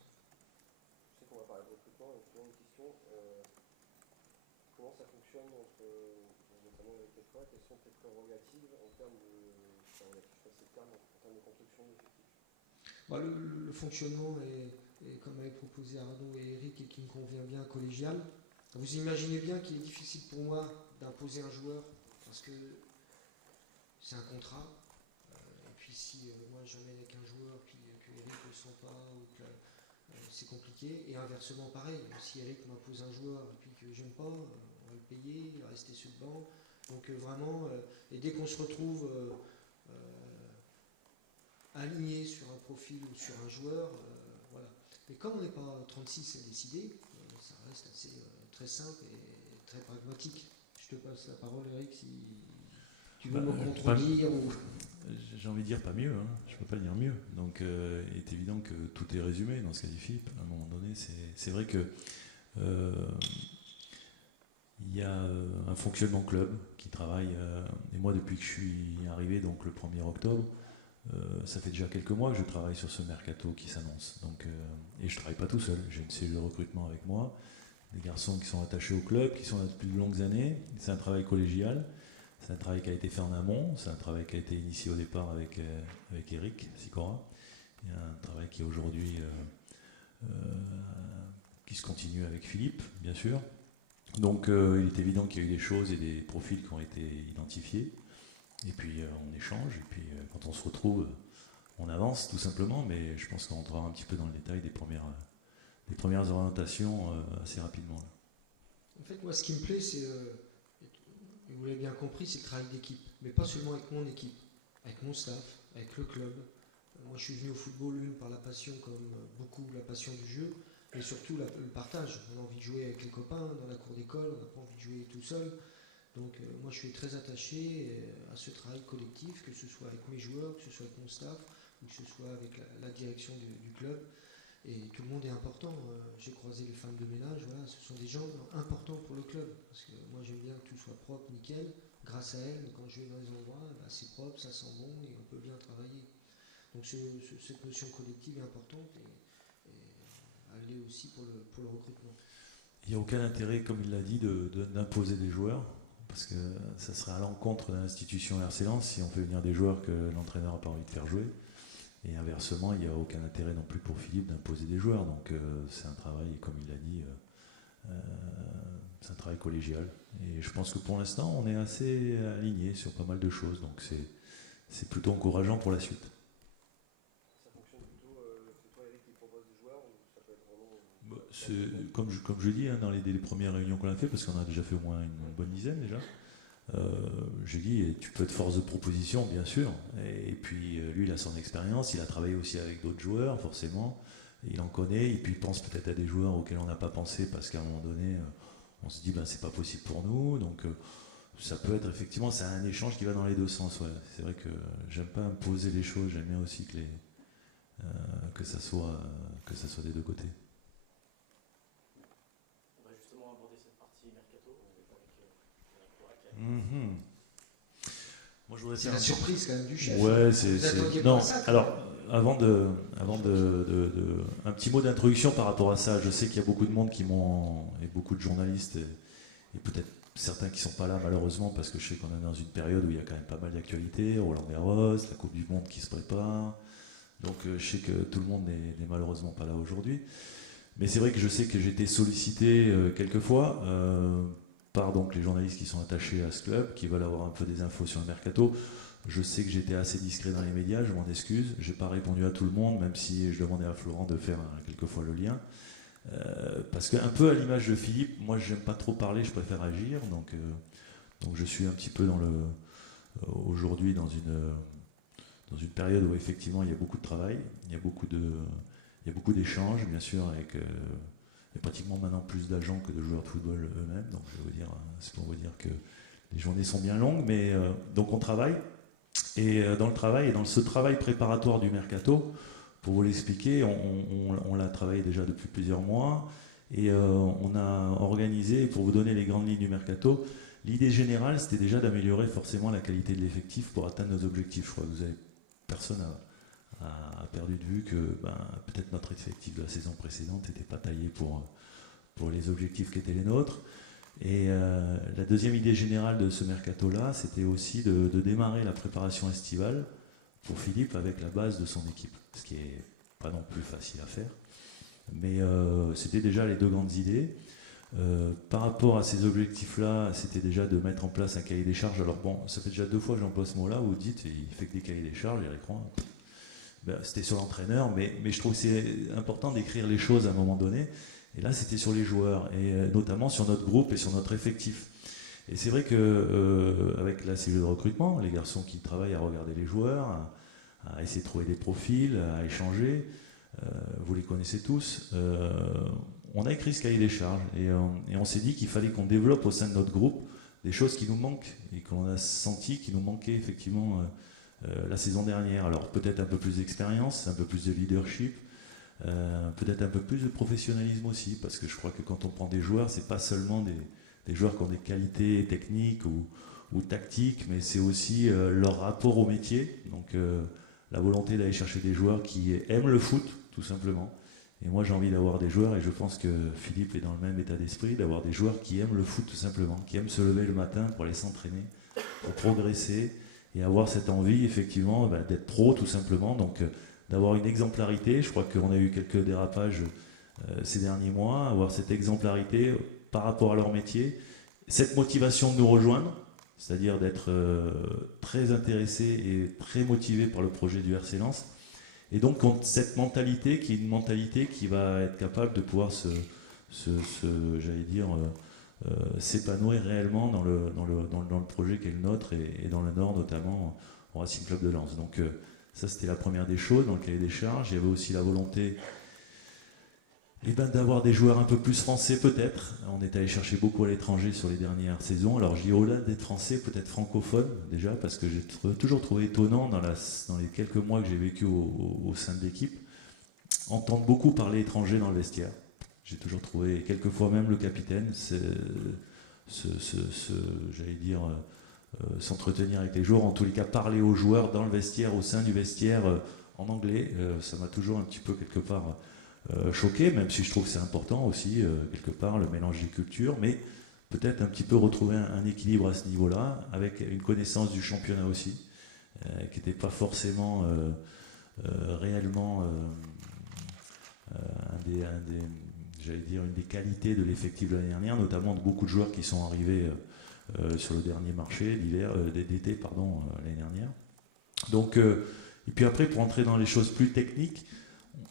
Je sais qu'on va parler de recrutement, et une question, comment ça fonctionne notamment avec toi, quelles sont tes prérogatives en termes de construction d'effectifs? Le fonctionnement est, comme avait proposé Arnaud et Eric, et qui me convient bien, collégial. Vous imaginez bien qu'il est difficile pour moi d'imposer un joueur, parce que c'est un contrat. Et puis si moi j'amène avec un joueur, puis que Eric ne le sent pas, ou que c'est compliqué. Et inversement pareil, si Eric m'impose un joueur et puis que j'aime pas, on va le payer, il va rester sur le banc. Donc vraiment, et dès qu'on se retrouve aligné sur un profil ou sur un joueur, voilà. Mais comme on n'est pas 36 à décider, ça reste assez très simple et très pragmatique. Je te passe la parole, Eric, si tu veux me contredire. J'ai envie de dire pas mieux, hein. Je ne peux pas dire mieux. Donc il est évident que tout est résumé dans ce qu'a dit Philippe. À un moment donné, c'est vrai que il y a un fonctionnement club qui travaille, et moi depuis que je suis arrivé, donc le 1er octobre, ça fait déjà quelques mois que je travaille sur ce mercato qui s'annonce. Donc, et je ne travaille pas tout seul, j'ai une cellule de recrutement avec moi, des garçons qui sont attachés au club, qui sont là depuis de longues années. C'est un travail collégial, c'est un travail qui a été fait en amont, c'est un travail qui a été initié au départ avec Eric Sicora. Il y a un travail qui est aujourd'hui qui se continue avec Philippe, bien sûr. Donc il est évident qu'il y a eu des choses et des profils qui ont été identifiés. Et puis on échange, et puis quand on se retrouve, on avance tout simplement, mais je pense qu'on rentrera un petit peu dans le détail des premières orientations assez rapidement. Là. En fait, moi, ce qui me plaît, c'est, et vous l'avez bien compris, c'est le travail d'équipe, mais pas seulement avec mon équipe, avec mon staff, avec le club. Moi, je suis venu au football, par la passion, comme beaucoup, la passion du jeu, mais surtout le partage. On a envie de jouer avec les copains dans la cour d'école, on n'a pas envie de jouer tout seul. Donc moi je suis très attaché à ce travail collectif, que ce soit avec mes joueurs, que ce soit avec mon staff, ou que ce soit avec la direction du club. Et tout le monde est important. J'ai croisé les femmes de ménage, voilà, ce sont des gens importants pour le club. Parce que moi j'aime bien que tout soit propre, nickel. Grâce à elles, quand je vais dans les endroits, c'est propre, ça sent bon et on peut bien travailler. Donc cette notion collective est importante, et elle l'est aussi pour le recrutement. Il n'y a aucun intérêt, comme il l'a dit, d'imposer des joueurs. parce que ça serait à l'encontre de l'institution RC Lens si on fait venir des joueurs que l'entraîneur n'a pas envie de faire jouer. Et inversement, il n'y a aucun intérêt non plus pour Philippe d'imposer des joueurs. Donc c'est un travail, comme il l'a dit, c'est un travail collégial. Et je pense que pour l'instant, on est assez aligné sur pas mal de choses. Donc c'est plutôt encourageant pour la suite. Ça fonctionne plutôt, c'est toi Eric qui propose des joueurs ou ça peut être vraiment... Comme je dis, hein, dans les premières réunions qu'on a fait, parce qu'on a déjà fait au moins une bonne dizaine déjà, j'ai dit, tu peux être force de proposition, bien sûr. Et puis lui, il a son expérience, il a travaillé aussi avec d'autres joueurs, forcément. Il en connaît, et puis il pense peut-être à des joueurs auxquels on n'a pas pensé, parce qu'à un moment donné, on se dit, ben, c'est pas possible pour nous. Donc ça peut être effectivement, c'est un échange qui va dans les deux sens. Ouais. C'est vrai que j'aime pas imposer les choses, j'aime bien aussi que ça soit des deux côtés. On va justement aborder cette partie mercato avec Moi, je voudrais C'est faire la surprise quand même du chef. Ouais, Vous attendiez non. pas ça, Alors, avant de un petit mot d'introduction par rapport à ça. Je sais qu'il y a beaucoup de monde et beaucoup de journalistes et peut-être certains qui sont pas là malheureusement parce que je sais qu'on est dans une période où il y a quand même pas mal d'actualités, Roland Garros, la Coupe du Monde qui se prépare. Donc je sais que tout le monde n'est malheureusement pas là aujourd'hui. Mais c'est vrai que je sais que j'ai été sollicité quelques fois par donc les journalistes qui sont attachés à ce club, qui veulent avoir un peu des infos sur le mercato. Je sais que j'étais assez discret dans les médias, je m'en excuse. J'ai pas répondu à tout le monde, même si je demandais à Florent de faire quelquefois le lien. Parce qu'un peu à l'image de Philippe, moi j'aime pas trop parler, je préfère agir. Donc je suis un petit peu aujourd'hui dans une période où effectivement il y a beaucoup de travail, il y a beaucoup d'échanges, bien sûr, avec il y a pratiquement maintenant plus d'agents que de joueurs de football eux-mêmes. Donc c'est pour vous dire que les journées sont bien longues, mais donc on travaille. Et dans le travail, et dans ce travail préparatoire du mercato, pour vous l'expliquer, on l'a travaillé déjà depuis plusieurs mois, et on a organisé, pour vous donner les grandes lignes du mercato, l'idée générale, c'était déjà d'améliorer forcément la qualité de l'effectif pour atteindre nos objectifs. Je crois que personne a perdu de vue que peut-être notre effectif de la saison précédente n'était pas taillé pour les objectifs qui étaient les nôtres. Et la deuxième idée générale de ce mercato-là, c'était aussi de démarrer la préparation estivale pour Philippe avec la base de son équipe, ce qui n'est pas non plus facile à faire. Mais c'était déjà les deux grandes idées. Par rapport à ces objectifs-là, c'était déjà de mettre en place un cahier des charges. Alors bon, ça fait déjà 2 fois que j'emploie ce mot-là, où vous dites, il fait que des cahiers des charges, Eric Roy. C'était sur l'entraîneur, mais je trouve que c'est important d'écrire les choses à un moment donné. Et là, c'était sur les joueurs, et notamment sur notre groupe et sur notre effectif. Et c'est vrai qu'avec la cellule de recrutement, les garçons qui travaillent à regarder les joueurs, à essayer de trouver des profils, à échanger, vous les connaissez tous, on a écrit ce cahier des charges, et on s'est dit qu'il fallait qu'on développe au sein de notre groupe des choses qui nous manquent, et qu'on a senti qui nous manquaient effectivement la saison dernière. Alors peut-être un peu plus d'expérience, un peu plus de leadership, peut-être un peu plus de professionnalisme aussi, parce que je crois que quand on prend des joueurs, c'est pas seulement des joueurs qui ont des qualités techniques ou tactiques, mais c'est aussi leur rapport au métier, donc la volonté d'aller chercher des joueurs qui aiment le foot, tout simplement. Et moi j'ai envie d'avoir des joueurs, et je pense que Philippe est dans le même état d'esprit, d'avoir des joueurs qui aiment le foot tout simplement, qui aiment se lever le matin pour aller s'entraîner, pour progresser, et avoir cette envie effectivement d'être pro tout simplement, donc d'avoir une exemplarité. Je crois qu'on a eu quelques dérapages ces derniers mois, avoir cette exemplarité par rapport à leur métier, cette motivation de nous rejoindre, c'est-à-dire d'être très intéressé et très motivé par le projet du RC Lens, et donc cette mentalité qui est une mentalité qui va être capable de pouvoir s'épanouir réellement dans le projet qui est le nôtre, et dans le Nord notamment au Racing Club de Lens. Donc ça c'était la première des choses dans le cahier des charges. Il y avait aussi la volonté d'avoir des joueurs un peu plus français peut-être. On est allé chercher beaucoup à l'étranger sur les dernières saisons. Alors je dis au-delà d'être français, peut-être francophone déjà, parce que j'ai toujours trouvé étonnant dans les quelques mois que j'ai vécu au sein de l'équipe, entendre beaucoup parler étranger dans le vestiaire. J'ai toujours trouvé, et quelquefois même le capitaine, s'entretenir avec les joueurs, en tous les cas parler aux joueurs dans le vestiaire, au sein du vestiaire, en anglais. Ça m'a toujours un petit peu quelque part choqué, même si je trouve que c'est important aussi, quelque part, le mélange des cultures, mais peut-être un petit peu retrouver un équilibre à ce niveau-là, avec une connaissance du championnat aussi, qui n'était pas forcément réellement une des qualités de l'effectif de l'année dernière, notamment de beaucoup de joueurs qui sont arrivés sur le dernier marché d'été l'année dernière. Donc, et puis après, pour entrer dans les choses plus techniques,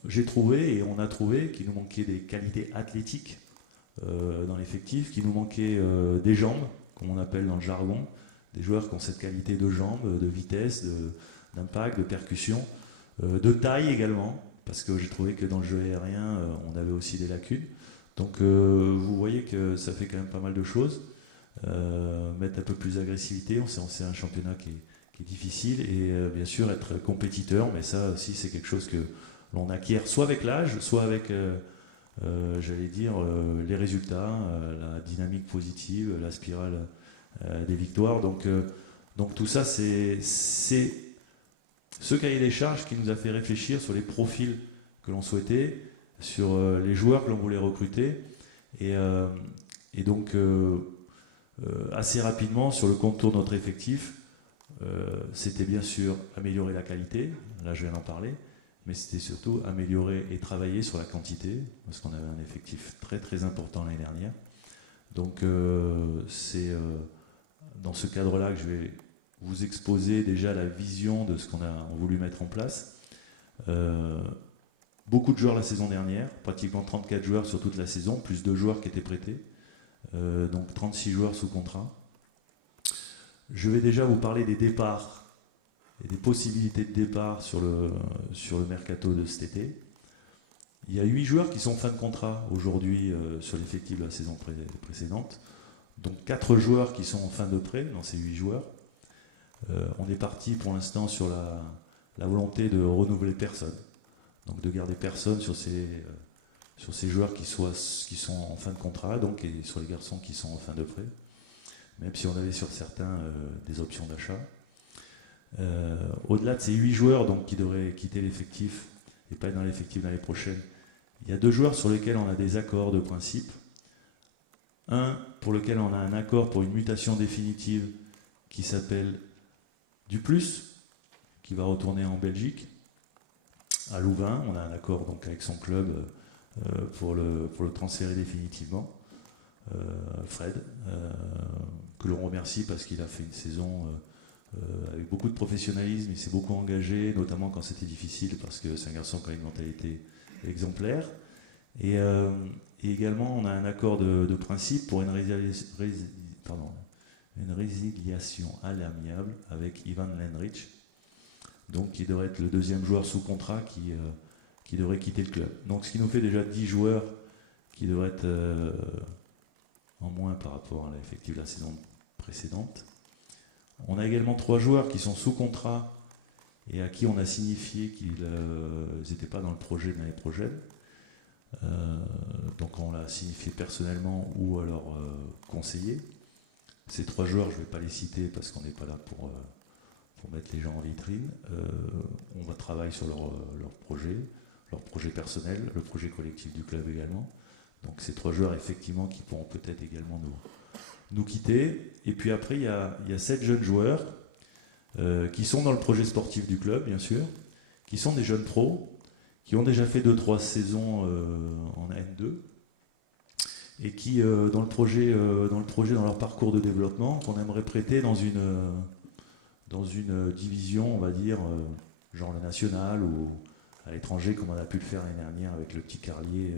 j'ai trouvé, et on a trouvé, qu'il nous manquait des qualités athlétiques dans l'effectif, qu'il nous manquait des jambes, comme on appelle dans le jargon, des joueurs qui ont cette qualité de jambes, de vitesse, d'impact, de percussion, de taille également, parce que j'ai trouvé que dans le jeu aérien, on avait aussi des lacunes. Donc vous voyez que ça fait quand même pas mal de choses. Mettre un peu plus d'agressivité, c'est un championnat qui est difficile, et bien sûr être compétiteur, mais ça aussi c'est quelque chose que l'on acquiert soit avec l'âge, soit avec les résultats, la dynamique positive, la spirale des victoires. Donc tout ça, c'est ce cahier des charges qui nous a fait réfléchir sur les profils que l'on souhaitait, sur les joueurs que l'on voulait recruter, et donc assez rapidement sur le contour de notre effectif, c'était bien sûr améliorer la qualité, là je viens d'en parler, mais c'était surtout améliorer et travailler sur la quantité, parce qu'on avait un effectif très très important l'année dernière. Donc c'est dans ce cadre-là que je vais vous exposer déjà la vision de ce qu'on a voulu mettre en place. Beaucoup de joueurs la saison dernière, pratiquement 34 joueurs sur toute la saison, plus 2 joueurs qui étaient prêtés, donc 36 joueurs sous contrat. Je vais déjà vous parler des départs et des possibilités de départ sur le mercato de cet été. Il y a 8 joueurs qui sont fin de contrat aujourd'hui sur l'effectif de la saison précédente, donc 4 joueurs qui sont en fin de prêt dans ces 8 joueurs. On est parti pour l'instant sur la volonté de renouveler personne, donc de garder personne sur ces joueurs qui sont en fin de contrat, donc, et sur les garçons qui sont en fin de prêt, même si on avait sur certains des options d'achat. Au-delà de ces 8 joueurs donc, qui devraient quitter l'effectif et pas être dans l'effectif l'année prochaine, il y a 2 joueurs sur lesquels on a des accords de principe. Un pour lequel on a un accord pour une mutation définitive qui s'appelle Duplus, qui va retourner en Belgique, à Louvain. On a un accord donc avec son club pour le transférer définitivement. Fred, que l'on remercie parce qu'il a fait une saison avec beaucoup de professionnalisme, il s'est beaucoup engagé, notamment quand c'était difficile, parce que c'est un garçon qui a une mentalité exemplaire. Et également, on a un accord de principe pour une résiliation à l'amiable avec Ivan Lendrich, donc qui devrait être le 2e joueur sous contrat qui devrait quitter le club. Donc ce qui nous fait déjà 10 joueurs qui devraient être en moins par rapport à l'effectif de la saison précédente. On a également 3 joueurs qui sont sous contrat et à qui on a signifié qu'ils n'étaient pas dans le projet de l'année prochaine. Donc on l'a signifié personnellement ou alors conseillé. Ces 3 joueurs, je ne vais pas les citer parce qu'on n'est pas là pour mettre les gens en vitrine. On va travailler sur leur projet personnel, le projet collectif du club également. Donc ces 3 joueurs effectivement qui pourront peut-être également nous quitter. Et puis après il y a 7 jeunes joueurs qui sont dans le projet sportif du club bien sûr, qui sont des jeunes pros, qui ont déjà fait 2-3 saisons en N2 et qui dans le projet, dans leur parcours de développement, qu'on aimerait prêter dans une division, on va dire, genre le national ou à l'étranger, comme on a pu le faire l'année dernière avec le petit Carlier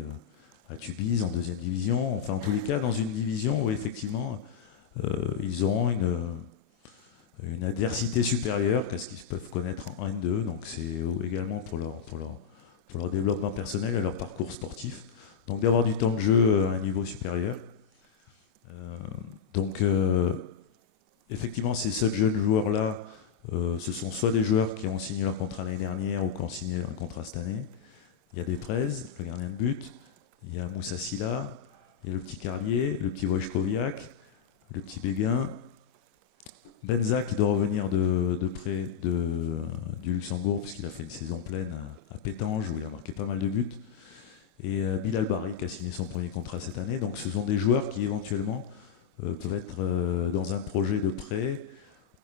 à Tubize en 2e division. Enfin, en tous les cas, dans une division où effectivement ils auront une adversité supérieure qu'à ce qu'ils peuvent connaître en N2. Donc c'est également pour leur développement personnel et leur parcours sportif. Donc d'avoir du temps de jeu à un niveau supérieur. Donc effectivement, ces 7 jeunes joueurs-là, ce sont soit des joueurs qui ont signé leur contrat l'année dernière ou qui ont signé un contrat cette année. Il y a des Prez, le gardien de but, il y a Moussa Silla, il y a le petit Carlier, le petit Wojkowiak, le petit Béguin, Benza qui doit revenir de près du Luxembourg puisqu'il a fait une saison pleine à Pétange où il a marqué pas mal de buts, et Bilal Bari qui a signé son premier contrat cette année. Donc ce sont des joueurs qui éventuellement peuvent être dans un projet de prêt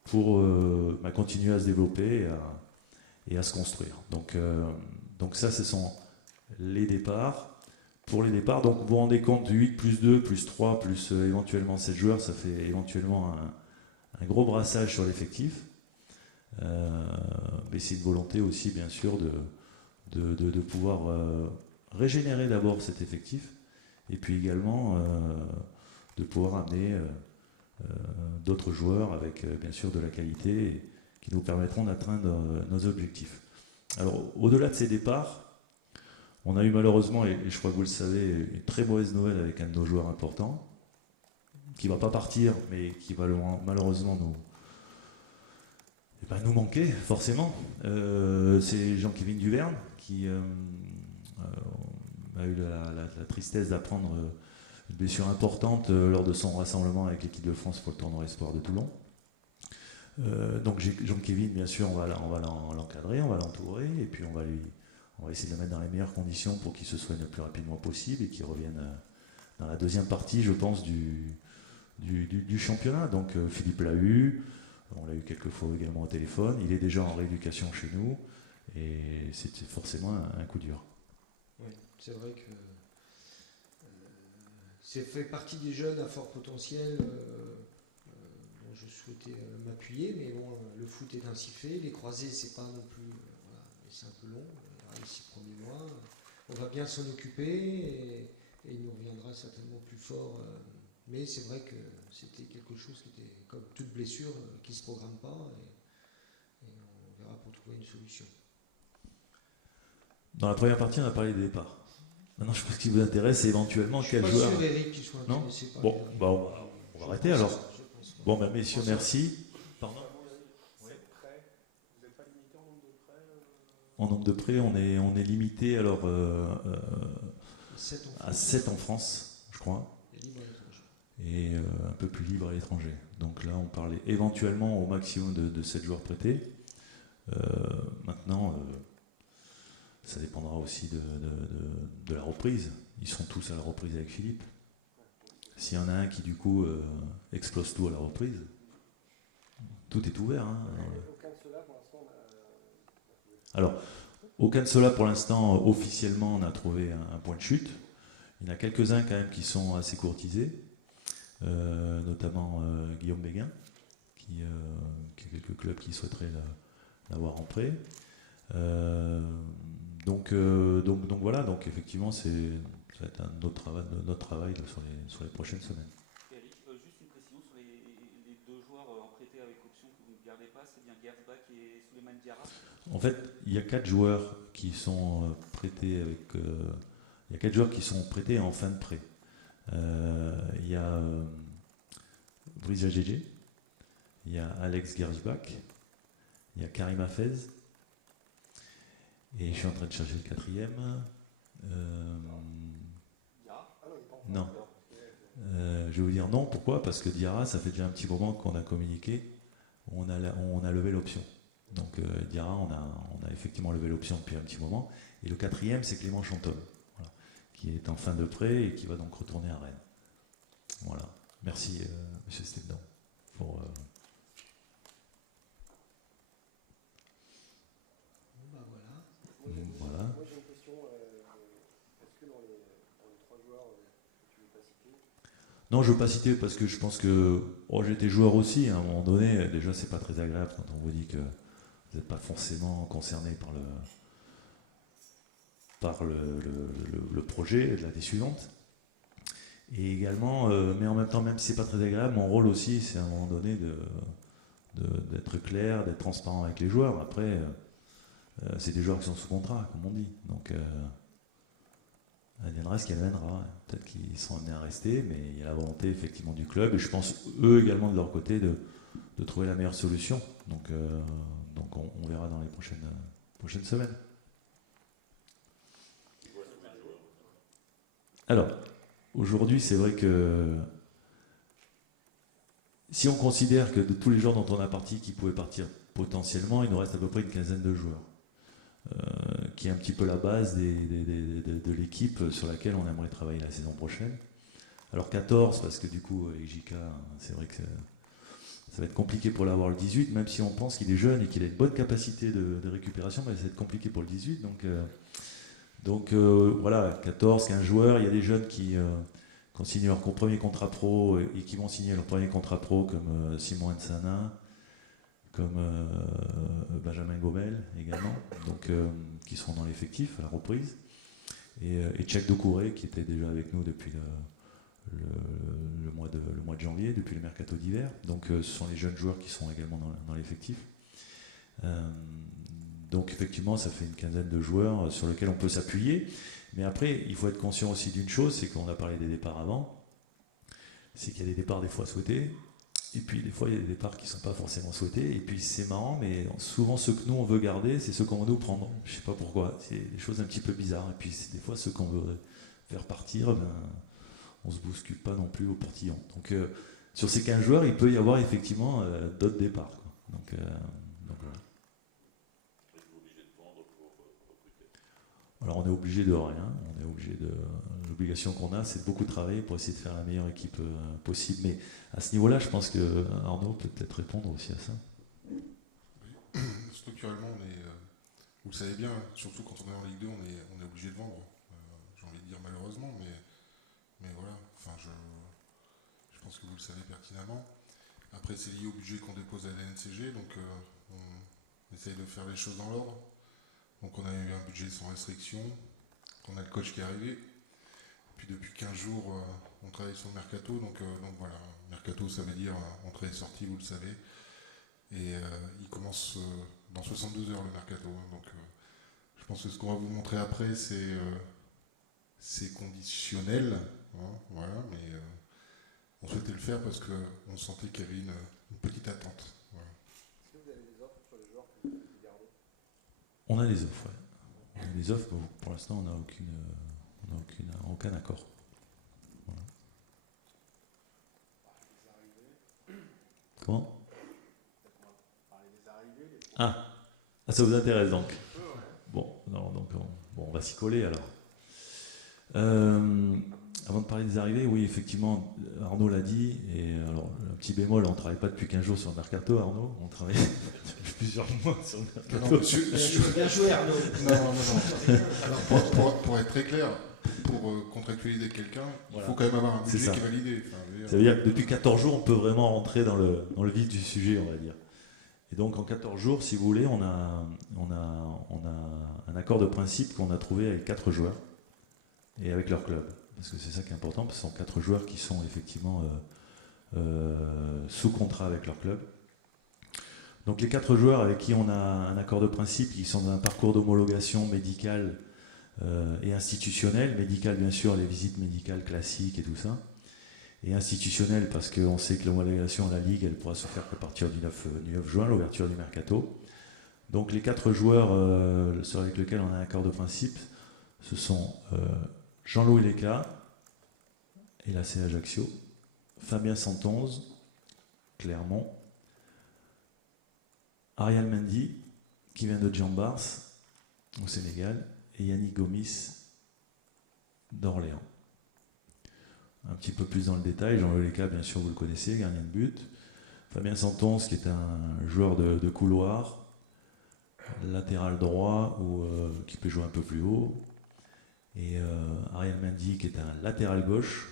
pour continuer à se développer et à se construire. Donc ça, ce sont les départs. Pour les départs, donc vous vous rendez compte, 8 plus 2 plus 3 plus éventuellement 7 joueurs, ça fait éventuellement un gros brassage sur l'effectif. Mais c'est une volonté aussi, bien sûr, de pouvoir régénérer d'abord cet effectif et puis également de pouvoir amener d'autres joueurs avec bien sûr de la qualité qui nous permettront d'atteindre nos objectifs. Alors au-delà de ces départs, on a eu malheureusement, et je crois que vous le savez, une très mauvaise nouvelle avec un de nos joueurs importants qui ne va pas partir mais qui va malheureusement nous manquer forcément. C'est Jean-Kévin Duverne qui a eu la tristesse d'apprendre une blessure importante lors de son rassemblement avec l'équipe de France pour le tournoi Espoir de Toulon. Donc Jean-Kévin, bien sûr, on va l'encadrer, on va l'entourer, et puis on va essayer de le mettre dans les meilleures conditions pour qu'il se soigne le plus rapidement possible et qu'il revienne dans la deuxième partie, je pense, du championnat. Donc Philippe l'a eu, on l'a eu quelques fois également au téléphone, il est déjà en rééducation chez nous, et c'est forcément un coup dur. Oui, c'est vrai que c'est fait partie des jeunes à fort potentiel dont je souhaitais m'appuyer, mais bon, le foot est ainsi fait, les croisés c'est pas non plus, voilà, c'est un peu long, les 6 premiers mois, on va bien s'en occuper et il nous reviendra certainement plus fort, mais c'est vrai que c'était quelque chose qui était comme toute blessure qui ne se programme pas et on verra pour trouver une solution. Dans la première partie, on a parlé des départs. Maintenant, je pense que ce qui vous intéresse, c'est éventuellement quel joueur. Je suis pas sûr, Eric, qu'il soit intéressé par bon, bah, on va arrêter alors. Bon, ben, messieurs, merci. Pardon. Vous n'êtes pas limité en nombre de prêts En nombre de prêts, on est limité alors à 7 en France, je crois. Et un peu plus libre à l'étranger. Donc là, on parlait éventuellement au maximum de 7 joueurs prêtés. Maintenant, ça dépendra aussi de la reprise. Ils sont tous à la reprise avec Philippe. S'il y en a un qui, du coup, explose tout à la reprise, tout est ouvert. Hein. Aucun de ceux-là, pour l'instant, Alors, aucun de ceux-là, pour l'instant, officiellement, on a trouvé un point de chute. Il y en a quelques-uns, quand même, qui sont assez courtisés. Notamment Guillaume Béguin, qui a quelques clubs qui souhaiteraient l'avoir en prêt. Donc voilà, donc effectivement ça va être notre travail sur les prochaines semaines. Eric, juste une précision sur les 2 joueurs en prêté avec option que vous ne gardez pas, c'est bien Gersbach et Souleymane Diarra. En fait, il y a 4 joueurs qui sont prêtés avec. Il y a 4 joueurs qui sont prêtés en fin de prêt. Il y a Brisa Gégé, il y a Alex Gersbach, il y a Karim Hafez, et je suis en train de chercher le 4e. Non. Je vais vous dire non. Pourquoi ? Parce que Diarra, ça fait déjà un petit moment qu'on a communiqué, on a levé l'option. Donc Diarra, on a effectivement levé l'option depuis un petit moment. Et le 4e, c'est Clément Chantôme, voilà, qui est en fin de prêt et qui va donc retourner à Rennes. Voilà. Merci, monsieur Stéphane, pour... Voilà. Moi j'ai une question, est-ce que dans les 3 joueurs que tu ne veux pas citer? Non, je ne veux pas citer parce que je pense que j'étais joueur aussi, à un moment donné, déjà c'est pas très agréable quand on vous dit que vous n'êtes pas forcément concerné par le projet de l'année suivante. Et également, mais en même temps, même si c'est pas très agréable, mon rôle aussi, c'est à un moment donné d'être clair, d'être transparent avec les joueurs. Après, c'est des joueurs qui sont sous contrat, comme on dit. Donc, elle viendra ce qu'elle viendra. Peut-être qu'ils sont amenés à rester, mais il y a la volonté effectivement du club. Et je pense, eux également, de leur côté, de trouver la meilleure solution. Donc on verra dans les prochaines semaines. Alors, aujourd'hui, c'est vrai que si on considère que de tous les joueurs dont on a parti qui pouvaient partir potentiellement, il nous reste à peu près une quinzaine de joueurs, qui est un petit peu la base de l'équipe sur laquelle on aimerait travailler la saison prochaine. Alors 14, parce que du coup, avec JK, c'est vrai que ça va être compliqué pour l'avoir le 18, même si on pense qu'il est jeune et qu'il a une bonne capacité de récupération, mais ça va être compliqué pour le 18. Donc voilà, 14, 15 joueurs. Il y a des jeunes qui ont signé leur premier contrat pro et qui vont signer leur premier contrat pro, comme Simon Nsana, comme Benjamin Gomel également, donc, qui seront dans l'effectif à la reprise. Et Tchèque Doucouré, qui était déjà avec nous depuis le mois de janvier, depuis le mercato d'hiver. Donc ce sont les jeunes joueurs qui sont également dans l'effectif. Donc effectivement, ça fait une quinzaine de joueurs sur lesquels on peut s'appuyer. Mais après, il faut être conscient aussi d'une chose, c'est qu'on a parlé des départs avant, c'est qu'il y a des départs des fois souhaités, et puis des fois il y a des départs qui ne sont pas forcément souhaités, et puis c'est marrant, mais souvent ceux que nous on veut garder, c'est ceux qu'on va nous prendre. Je ne sais pas pourquoi, c'est des choses un petit peu bizarres. Et puis des fois ceux qu'on veut faire partir, ben, on ne se bouscule pas non plus au portillon. Donc sur ces 15 joueurs, il peut y avoir effectivement d'autres départs, quoi. Donc voilà. Alors on est obligé de rien, l'obligation qu'on a, c'est de beaucoup travailler pour essayer de faire la meilleure équipe possible. Mais à ce niveau-là, je pense que Arnaud peut peut-être répondre aussi à ça. Oui. Structurellement, vous le savez bien, surtout quand on est en Ligue 2, on est obligé de vendre. J'ai envie de dire malheureusement, mais voilà, enfin, je pense que vous le savez pertinemment. Après, c'est lié au budget qu'on dépose à la NCG, donc on essaye de faire les choses dans l'ordre. Donc on a eu un budget sans restriction, on a le coach qui est arrivé, puis depuis 15 jours on travaille sur le mercato, donc voilà, mercato ça veut dire entrée et sortie, vous le savez, et il commence dans 72 heures le mercato, donc je pense que ce qu'on va vous montrer après c'est conditionnel, hein, voilà, mais on souhaitait le faire parce qu'on sentait qu'il y avait une petite attente. Voilà. Est-ce que vous avez des offres sur les joueurs que vous gardez ? On a des offres, ouais. On a des offres, pour l'instant, on n'a aucun accord. Voilà. Comment ? Ah, ça vous intéresse donc ? Bon, on va s'y coller alors. Avant de parler des arrivées, oui, effectivement, Arnaud l'a dit, et alors, un petit bémol, on ne travaille pas depuis 15 jours sur le mercato, Arnaud, on travaille depuis plusieurs mois sur le mercato. Non, bien joué, Arnaud. Non. Alors, pour être très clair, pour contractualiser quelqu'un, il faut quand même avoir un budget qui est validé. Enfin, ça veut dire que depuis 14 jours, on peut vraiment rentrer dans le vif du sujet, on va dire. Et donc en 14 jours, si vous voulez, on a un accord de principe qu'on a trouvé avec 4 joueurs et avec leur club. Parce que c'est ça qui est important, parce que ce sont 4 joueurs qui sont effectivement sous contrat avec leur club. Donc les 4 joueurs avec qui on a un accord de principe, qui sont dans un parcours d'homologation médicale et institutionnelle. Médicale, bien sûr, les visites médicales classiques et tout ça. Et institutionnelle, parce qu'on sait que l'homologation à la Ligue, elle pourra se faire qu'à partir du 9 juin, l'ouverture du mercato. Donc les 4 joueurs avec lesquels on a un accord de principe, ce sont Jean-Louis Leca, et la C Ajaccio, Fabien Santonze, Clermont, Ariel Mendy, qui vient de Djambars, au Sénégal, et Yannick Gomis, d'Orléans. Un petit peu plus dans le détail, Jean-Louis Leca, bien sûr, vous le connaissez, gardien de but. Fabien Santonze, qui est un joueur de couloir, latéral droit, ou qui peut jouer un peu plus haut. Et Ariel Mendy, qui est un latéral gauche,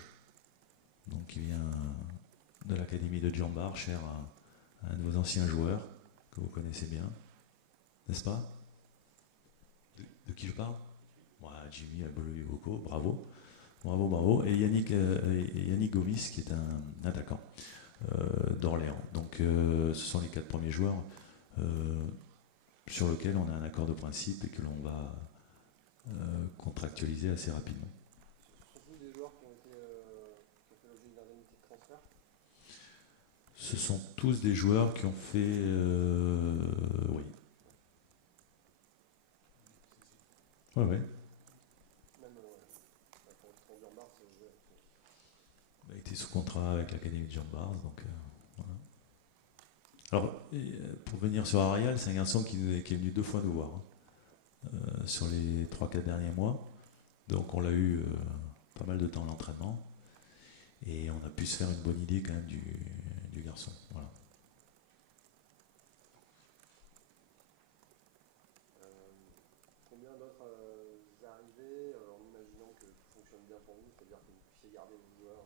donc qui vient de l'académie de Djambars, cher à un de vos anciens joueurs, que vous connaissez bien, n'est-ce pas ? De qui je parle ? Jimmy Albolo-Yoko, bravo. Bravo. Et Yannick Gomis, qui est un attaquant d'Orléans. Donc ce sont les 4 premiers joueurs sur lesquels on a un accord de principe et que l'on va contractualiser assez rapidement. Ce sont tous des joueurs qui ont fait l'objet d'une indemnité de transfert ? Ce sont tous des joueurs qui ont fait... oui. Ouais. Même pour Djambars, Il a été sous contrat avec l'Académie de Djambars, donc voilà. Alors, pour venir sur Ariel, c'est un garçon qui est venu 2 fois nous voir sur les 3-4 derniers mois. Donc on l'a eu pas mal de temps à l'entraînement. Et on a pu se faire une bonne idée quand même du garçon. Voilà. Combien d'autres arrivées, en imaginant que tout fonctionne bien pour vous, c'est-à-dire que vous puissiez garder vos joueurs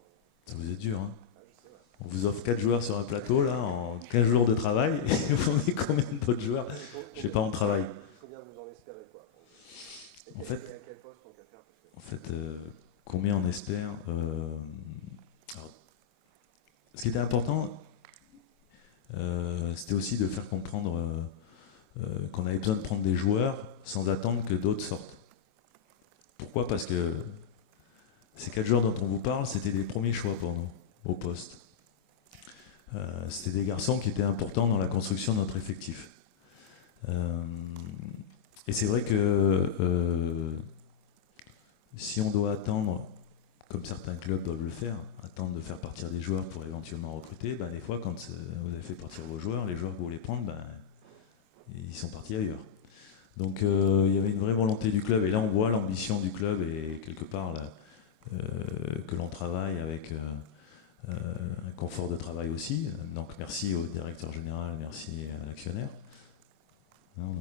Ça vous est dur, hein? je sais, ouais. On vous offre 4 joueurs sur un plateau, là, en 15 jours de travail, et vous avez combien d'autres joueurs? Je sais pas, on travaille. Combien vous en espérez, quoi? En fait, et à quel poste on peut faire en fait, combien on espère alors, ce qui était important, c'était aussi de faire comprendre qu'on avait besoin de prendre des joueurs sans attendre que d'autres sortent. Pourquoi? Parce que ces 4 joueurs dont on vous parle, c'était des premiers choix pour nous, au poste. C'était des garçons qui étaient importants dans la construction de notre effectif. Et c'est vrai que si on doit attendre, comme certains clubs doivent le faire, attendre de faire partir des joueurs pour éventuellement recruter, ben des fois, quand vous avez fait partir vos joueurs, les joueurs que vous voulez prendre, ben, ils sont partis ailleurs. Donc il y avait une vraie volonté du club, et là on voit l'ambition du club, et quelque part là, que l'on travaille avec un confort de travail aussi. Donc merci au directeur général, merci à l'actionnaire. Non.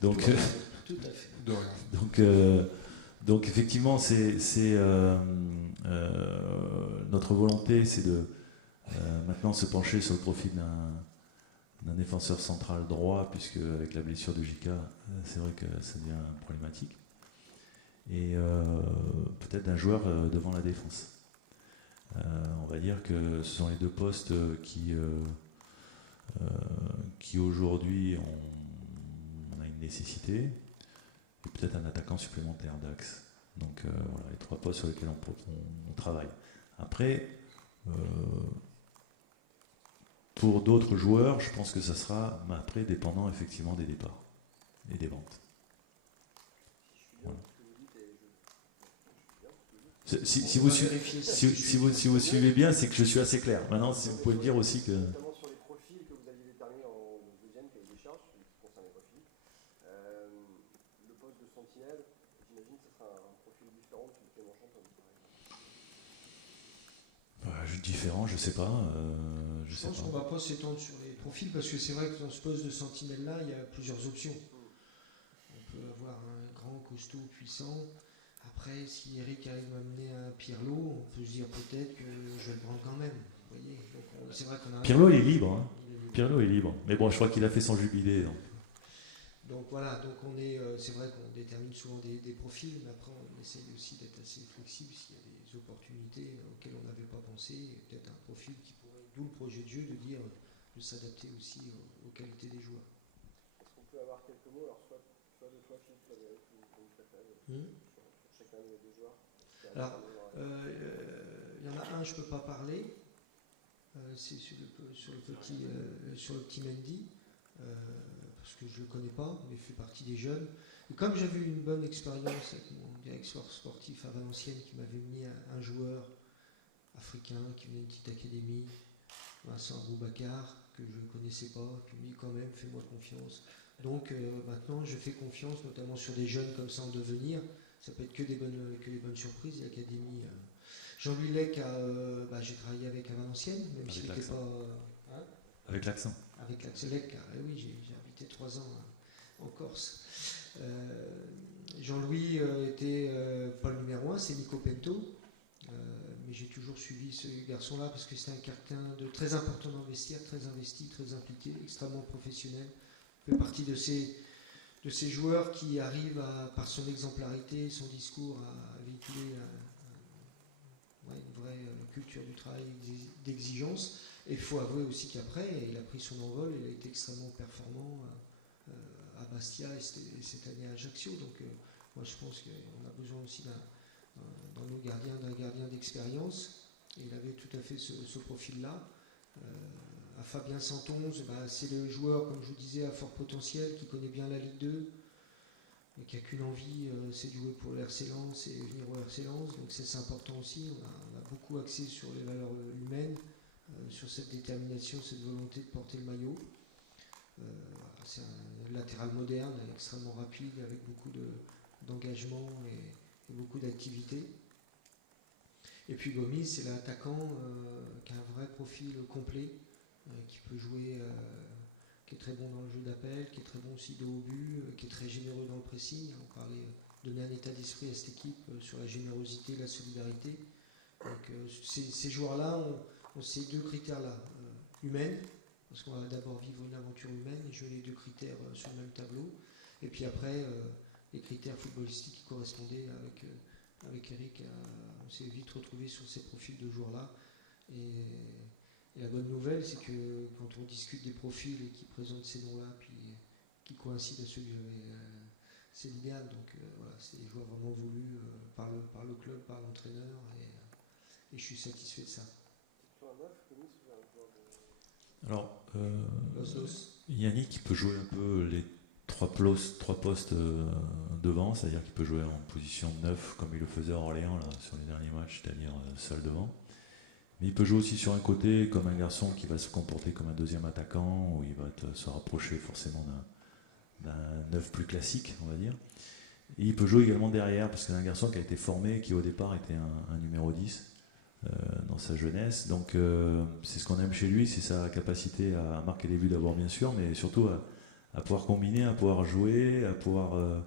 Donc, tout à fait. De rien. Donc effectivement, notre volonté, c'est de maintenant se pencher sur le profil d'un défenseur central droit, puisque avec la blessure de JK, c'est vrai que ça devient problématique. Et peut-être d'un joueur devant la défense. On va dire que ce sont les 2 postes qui aujourd'hui on a une nécessité, et peut-être un attaquant supplémentaire d'axe. Donc voilà, les 3 postes sur lesquels on travaille. Après, pour d'autres joueurs, je pense que ça sera après dépendant effectivement des départs et des ventes. Voilà. Si vous suivez bien, c'est que je suis assez clair. Maintenant, si vous pouvez me dire aussi que... Notamment sur les profils que vous aviez déterminés en deuxième cahier des charges, celui qui concerne les profils, le poste de sentinelle, j'imagine que ce sera un profil différent de celui qui est Clément Chantôme, par exemple. Différent, je sais pas. Je pense qu'on ne va pas s'étendre sur les profils, parce que c'est vrai que dans ce poste de sentinelle-là, il y a plusieurs options. On peut avoir un grand, costaud, puissant. Après, si Eric arrive à amener un Pirlo, on peut se dire peut-être que je vais le prendre quand même. Vous voyez. Donc, c'est vrai qu'on a Pirlo, il est libre. Hein. Pirlo est libre. Mais bon, je crois qu'il a fait son jubilé. Donc voilà, donc c'est vrai qu'on détermine souvent des profils, mais après on essaye aussi d'être assez flexible s'il y a des opportunités auxquelles on n'avait pas pensé, et peut-être un profil qui pourrait, d'où le projet de jeu, de s'adapter aussi aux qualités des joueurs. Est-ce qu'on peut avoir quelques mots, alors soit de toi, Philippe, soit d'Eric, comme vous préférez, sur chacun des 2 joueurs? Alors, il y en a un, je ne peux pas parler, c'est sur le petit Mendy, parce que je ne le connais pas, mais il fait partie des jeunes. Et comme j'avais eu une bonne expérience avec mon directeur sportif à Valenciennes, qui m'avait mis un joueur africain qui venait d'une petite académie, Vincent Aboubacar, que je ne connaissais pas, qui me dit quand même, fais-moi confiance. Donc maintenant, je fais confiance, notamment sur des jeunes comme ça en devenir. Ça peut être que des bonnes surprises. L'Académie Jean-Louis Lec, j'ai travaillé avec à Valenciennes, même s'il n'était pas... Avec l'accent. Avec l'accent Lec, oui, j'ai habité 3 ans en Corse. Jean-Louis était pas le numéro 1, c'est Nico Pento. Mais j'ai toujours suivi ce garçon-là parce que c'est quelqu'un de très important dans le vestiaire, très investi, très impliqué, extrêmement professionnel. Il fait partie de ces joueurs qui arrivent, par son exemplarité, son discours, à véhiculer une vraie culture du travail, d'exigence. Et il faut avouer aussi qu'après, il a pris son envol, il a été extrêmement performant à Bastia et cette année à Ajaccio. Donc moi je pense qu'on a besoin aussi dans nos gardiens d'un gardien d'expérience. Et il avait tout à fait ce profil-là. À Fabien Santonze, c'est le joueur, comme je vous disais, à fort potentiel, qui connaît bien la Ligue 2, et qui n'a qu'une envie, c'est de jouer pour le RC Lens et venir au RC Lens. Donc c'est important aussi. On a beaucoup axé sur les valeurs humaines, sur cette détermination, cette volonté de porter le maillot. C'est un latéral moderne, extrêmement rapide, avec beaucoup d'engagement et beaucoup d'activité. Et puis Gomis, c'est l'attaquant qui a un vrai profil complet, qui peut jouer, qui est très bon dans le jeu d'appel, qui est très bon aussi de haut but, qui est très généreux dans le pressing. On parlait donner un état d'esprit à cette équipe sur la générosité, la solidarité. Donc ces joueurs-là ont ces deux critères-là, humaines, parce qu'on va d'abord vivre une aventure humaine et jouer les deux critères sur le même tableau. Et puis après, les critères footballistiques qui correspondaient avec Eric, on s'est vite retrouvé sur ces profils de joueurs-là. Et la bonne nouvelle, c'est que quand on discute des profils et qui présentent ces noms-là, puis qui coïncident à ceux que j'avais, c'est l'idéal. Donc voilà, c'est des joueurs vraiment voulus par le club, par l'entraîneur, et je suis satisfait de ça. Alors, Yannick peut jouer un peu les trois postes devant, c'est-à-dire qu'il peut jouer en position 9 comme il le faisait à Orléans là, sur les derniers matchs, c'est-à-dire seul devant. Mais il peut jouer aussi sur un côté comme un garçon qui va se comporter comme un deuxième attaquant, où il va se rapprocher forcément d'un 9 plus classique, on va dire. Et il peut jouer également derrière, parce que c'est un garçon qui a été formé, qui au départ était un numéro 10 dans sa jeunesse. Donc c'est ce qu'on aime chez lui, c'est sa capacité à marquer des buts d'abord bien sûr, mais surtout à pouvoir combiner, à pouvoir jouer, à pouvoir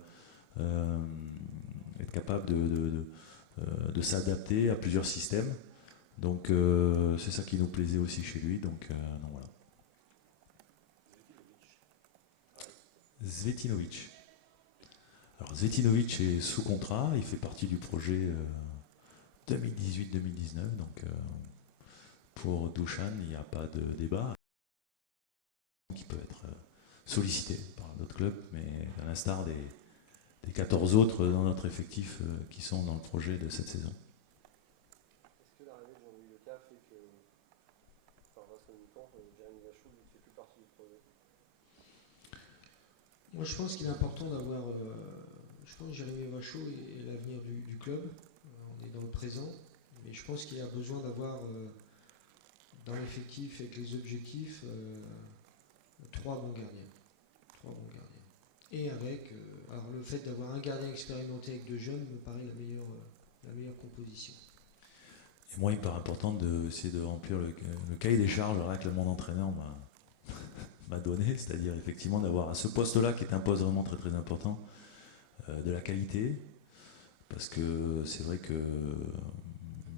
être capable de s'adapter à plusieurs systèmes. Donc c'est ça qui nous plaisait aussi chez lui. Donc voilà. Zvetinovic. Alors Zvetinovic est sous contrat, il fait partie du projet 2018-2019. Donc pour Dusan, il n'y a pas de débat. Qui peut être sollicité par d'autres clubs, mais à l'instar des 14 autres dans notre effectif qui sont dans le projet de cette saison. Est-ce que l'arrivée de Jean-Louis Leca fait que, enfin, Vincent Mouton, Jérémy Vachou ne fait plus partie du projet? Moi, je pense qu'il est important d'avoir. Je pense que Jérémy Vachou est l'avenir du club. On est dans le présent, mais je pense qu'il a besoin d'avoir dans l'effectif avec les objectifs 3 bons gardiens. Et avec, alors le fait d'avoir un gardien expérimenté avec 2 jeunes me paraît la meilleure composition. Et moi, il me paraît important d'essayer de remplir le cahier des charges que le monde entraîneur m'a donné, c'est-à-dire effectivement d'avoir à ce poste-là, qui est un poste vraiment très très important, de la qualité, parce que c'est vrai que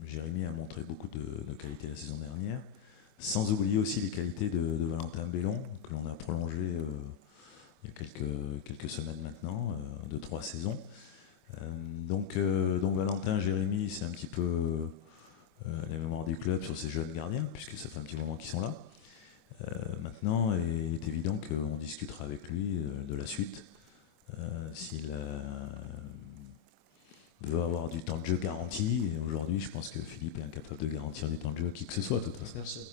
Jérémy a montré beaucoup de qualité la saison dernière, sans oublier aussi les qualités de Valentin Bellon, que l'on a prolongé il y a quelques semaines maintenant, de 3 saisons. Donc Valentin, Jérémy, c'est un petit peu la mémoire du club sur ces jeunes gardiens, puisque ça fait un petit moment qu'ils sont là. Maintenant, il est évident qu'on discutera avec lui de la suite, s'il veut avoir du temps de jeu garanti. Et aujourd'hui, je pense que Philippe est incapable de garantir du temps de jeu à qui que ce soit, de toute façon. Personne.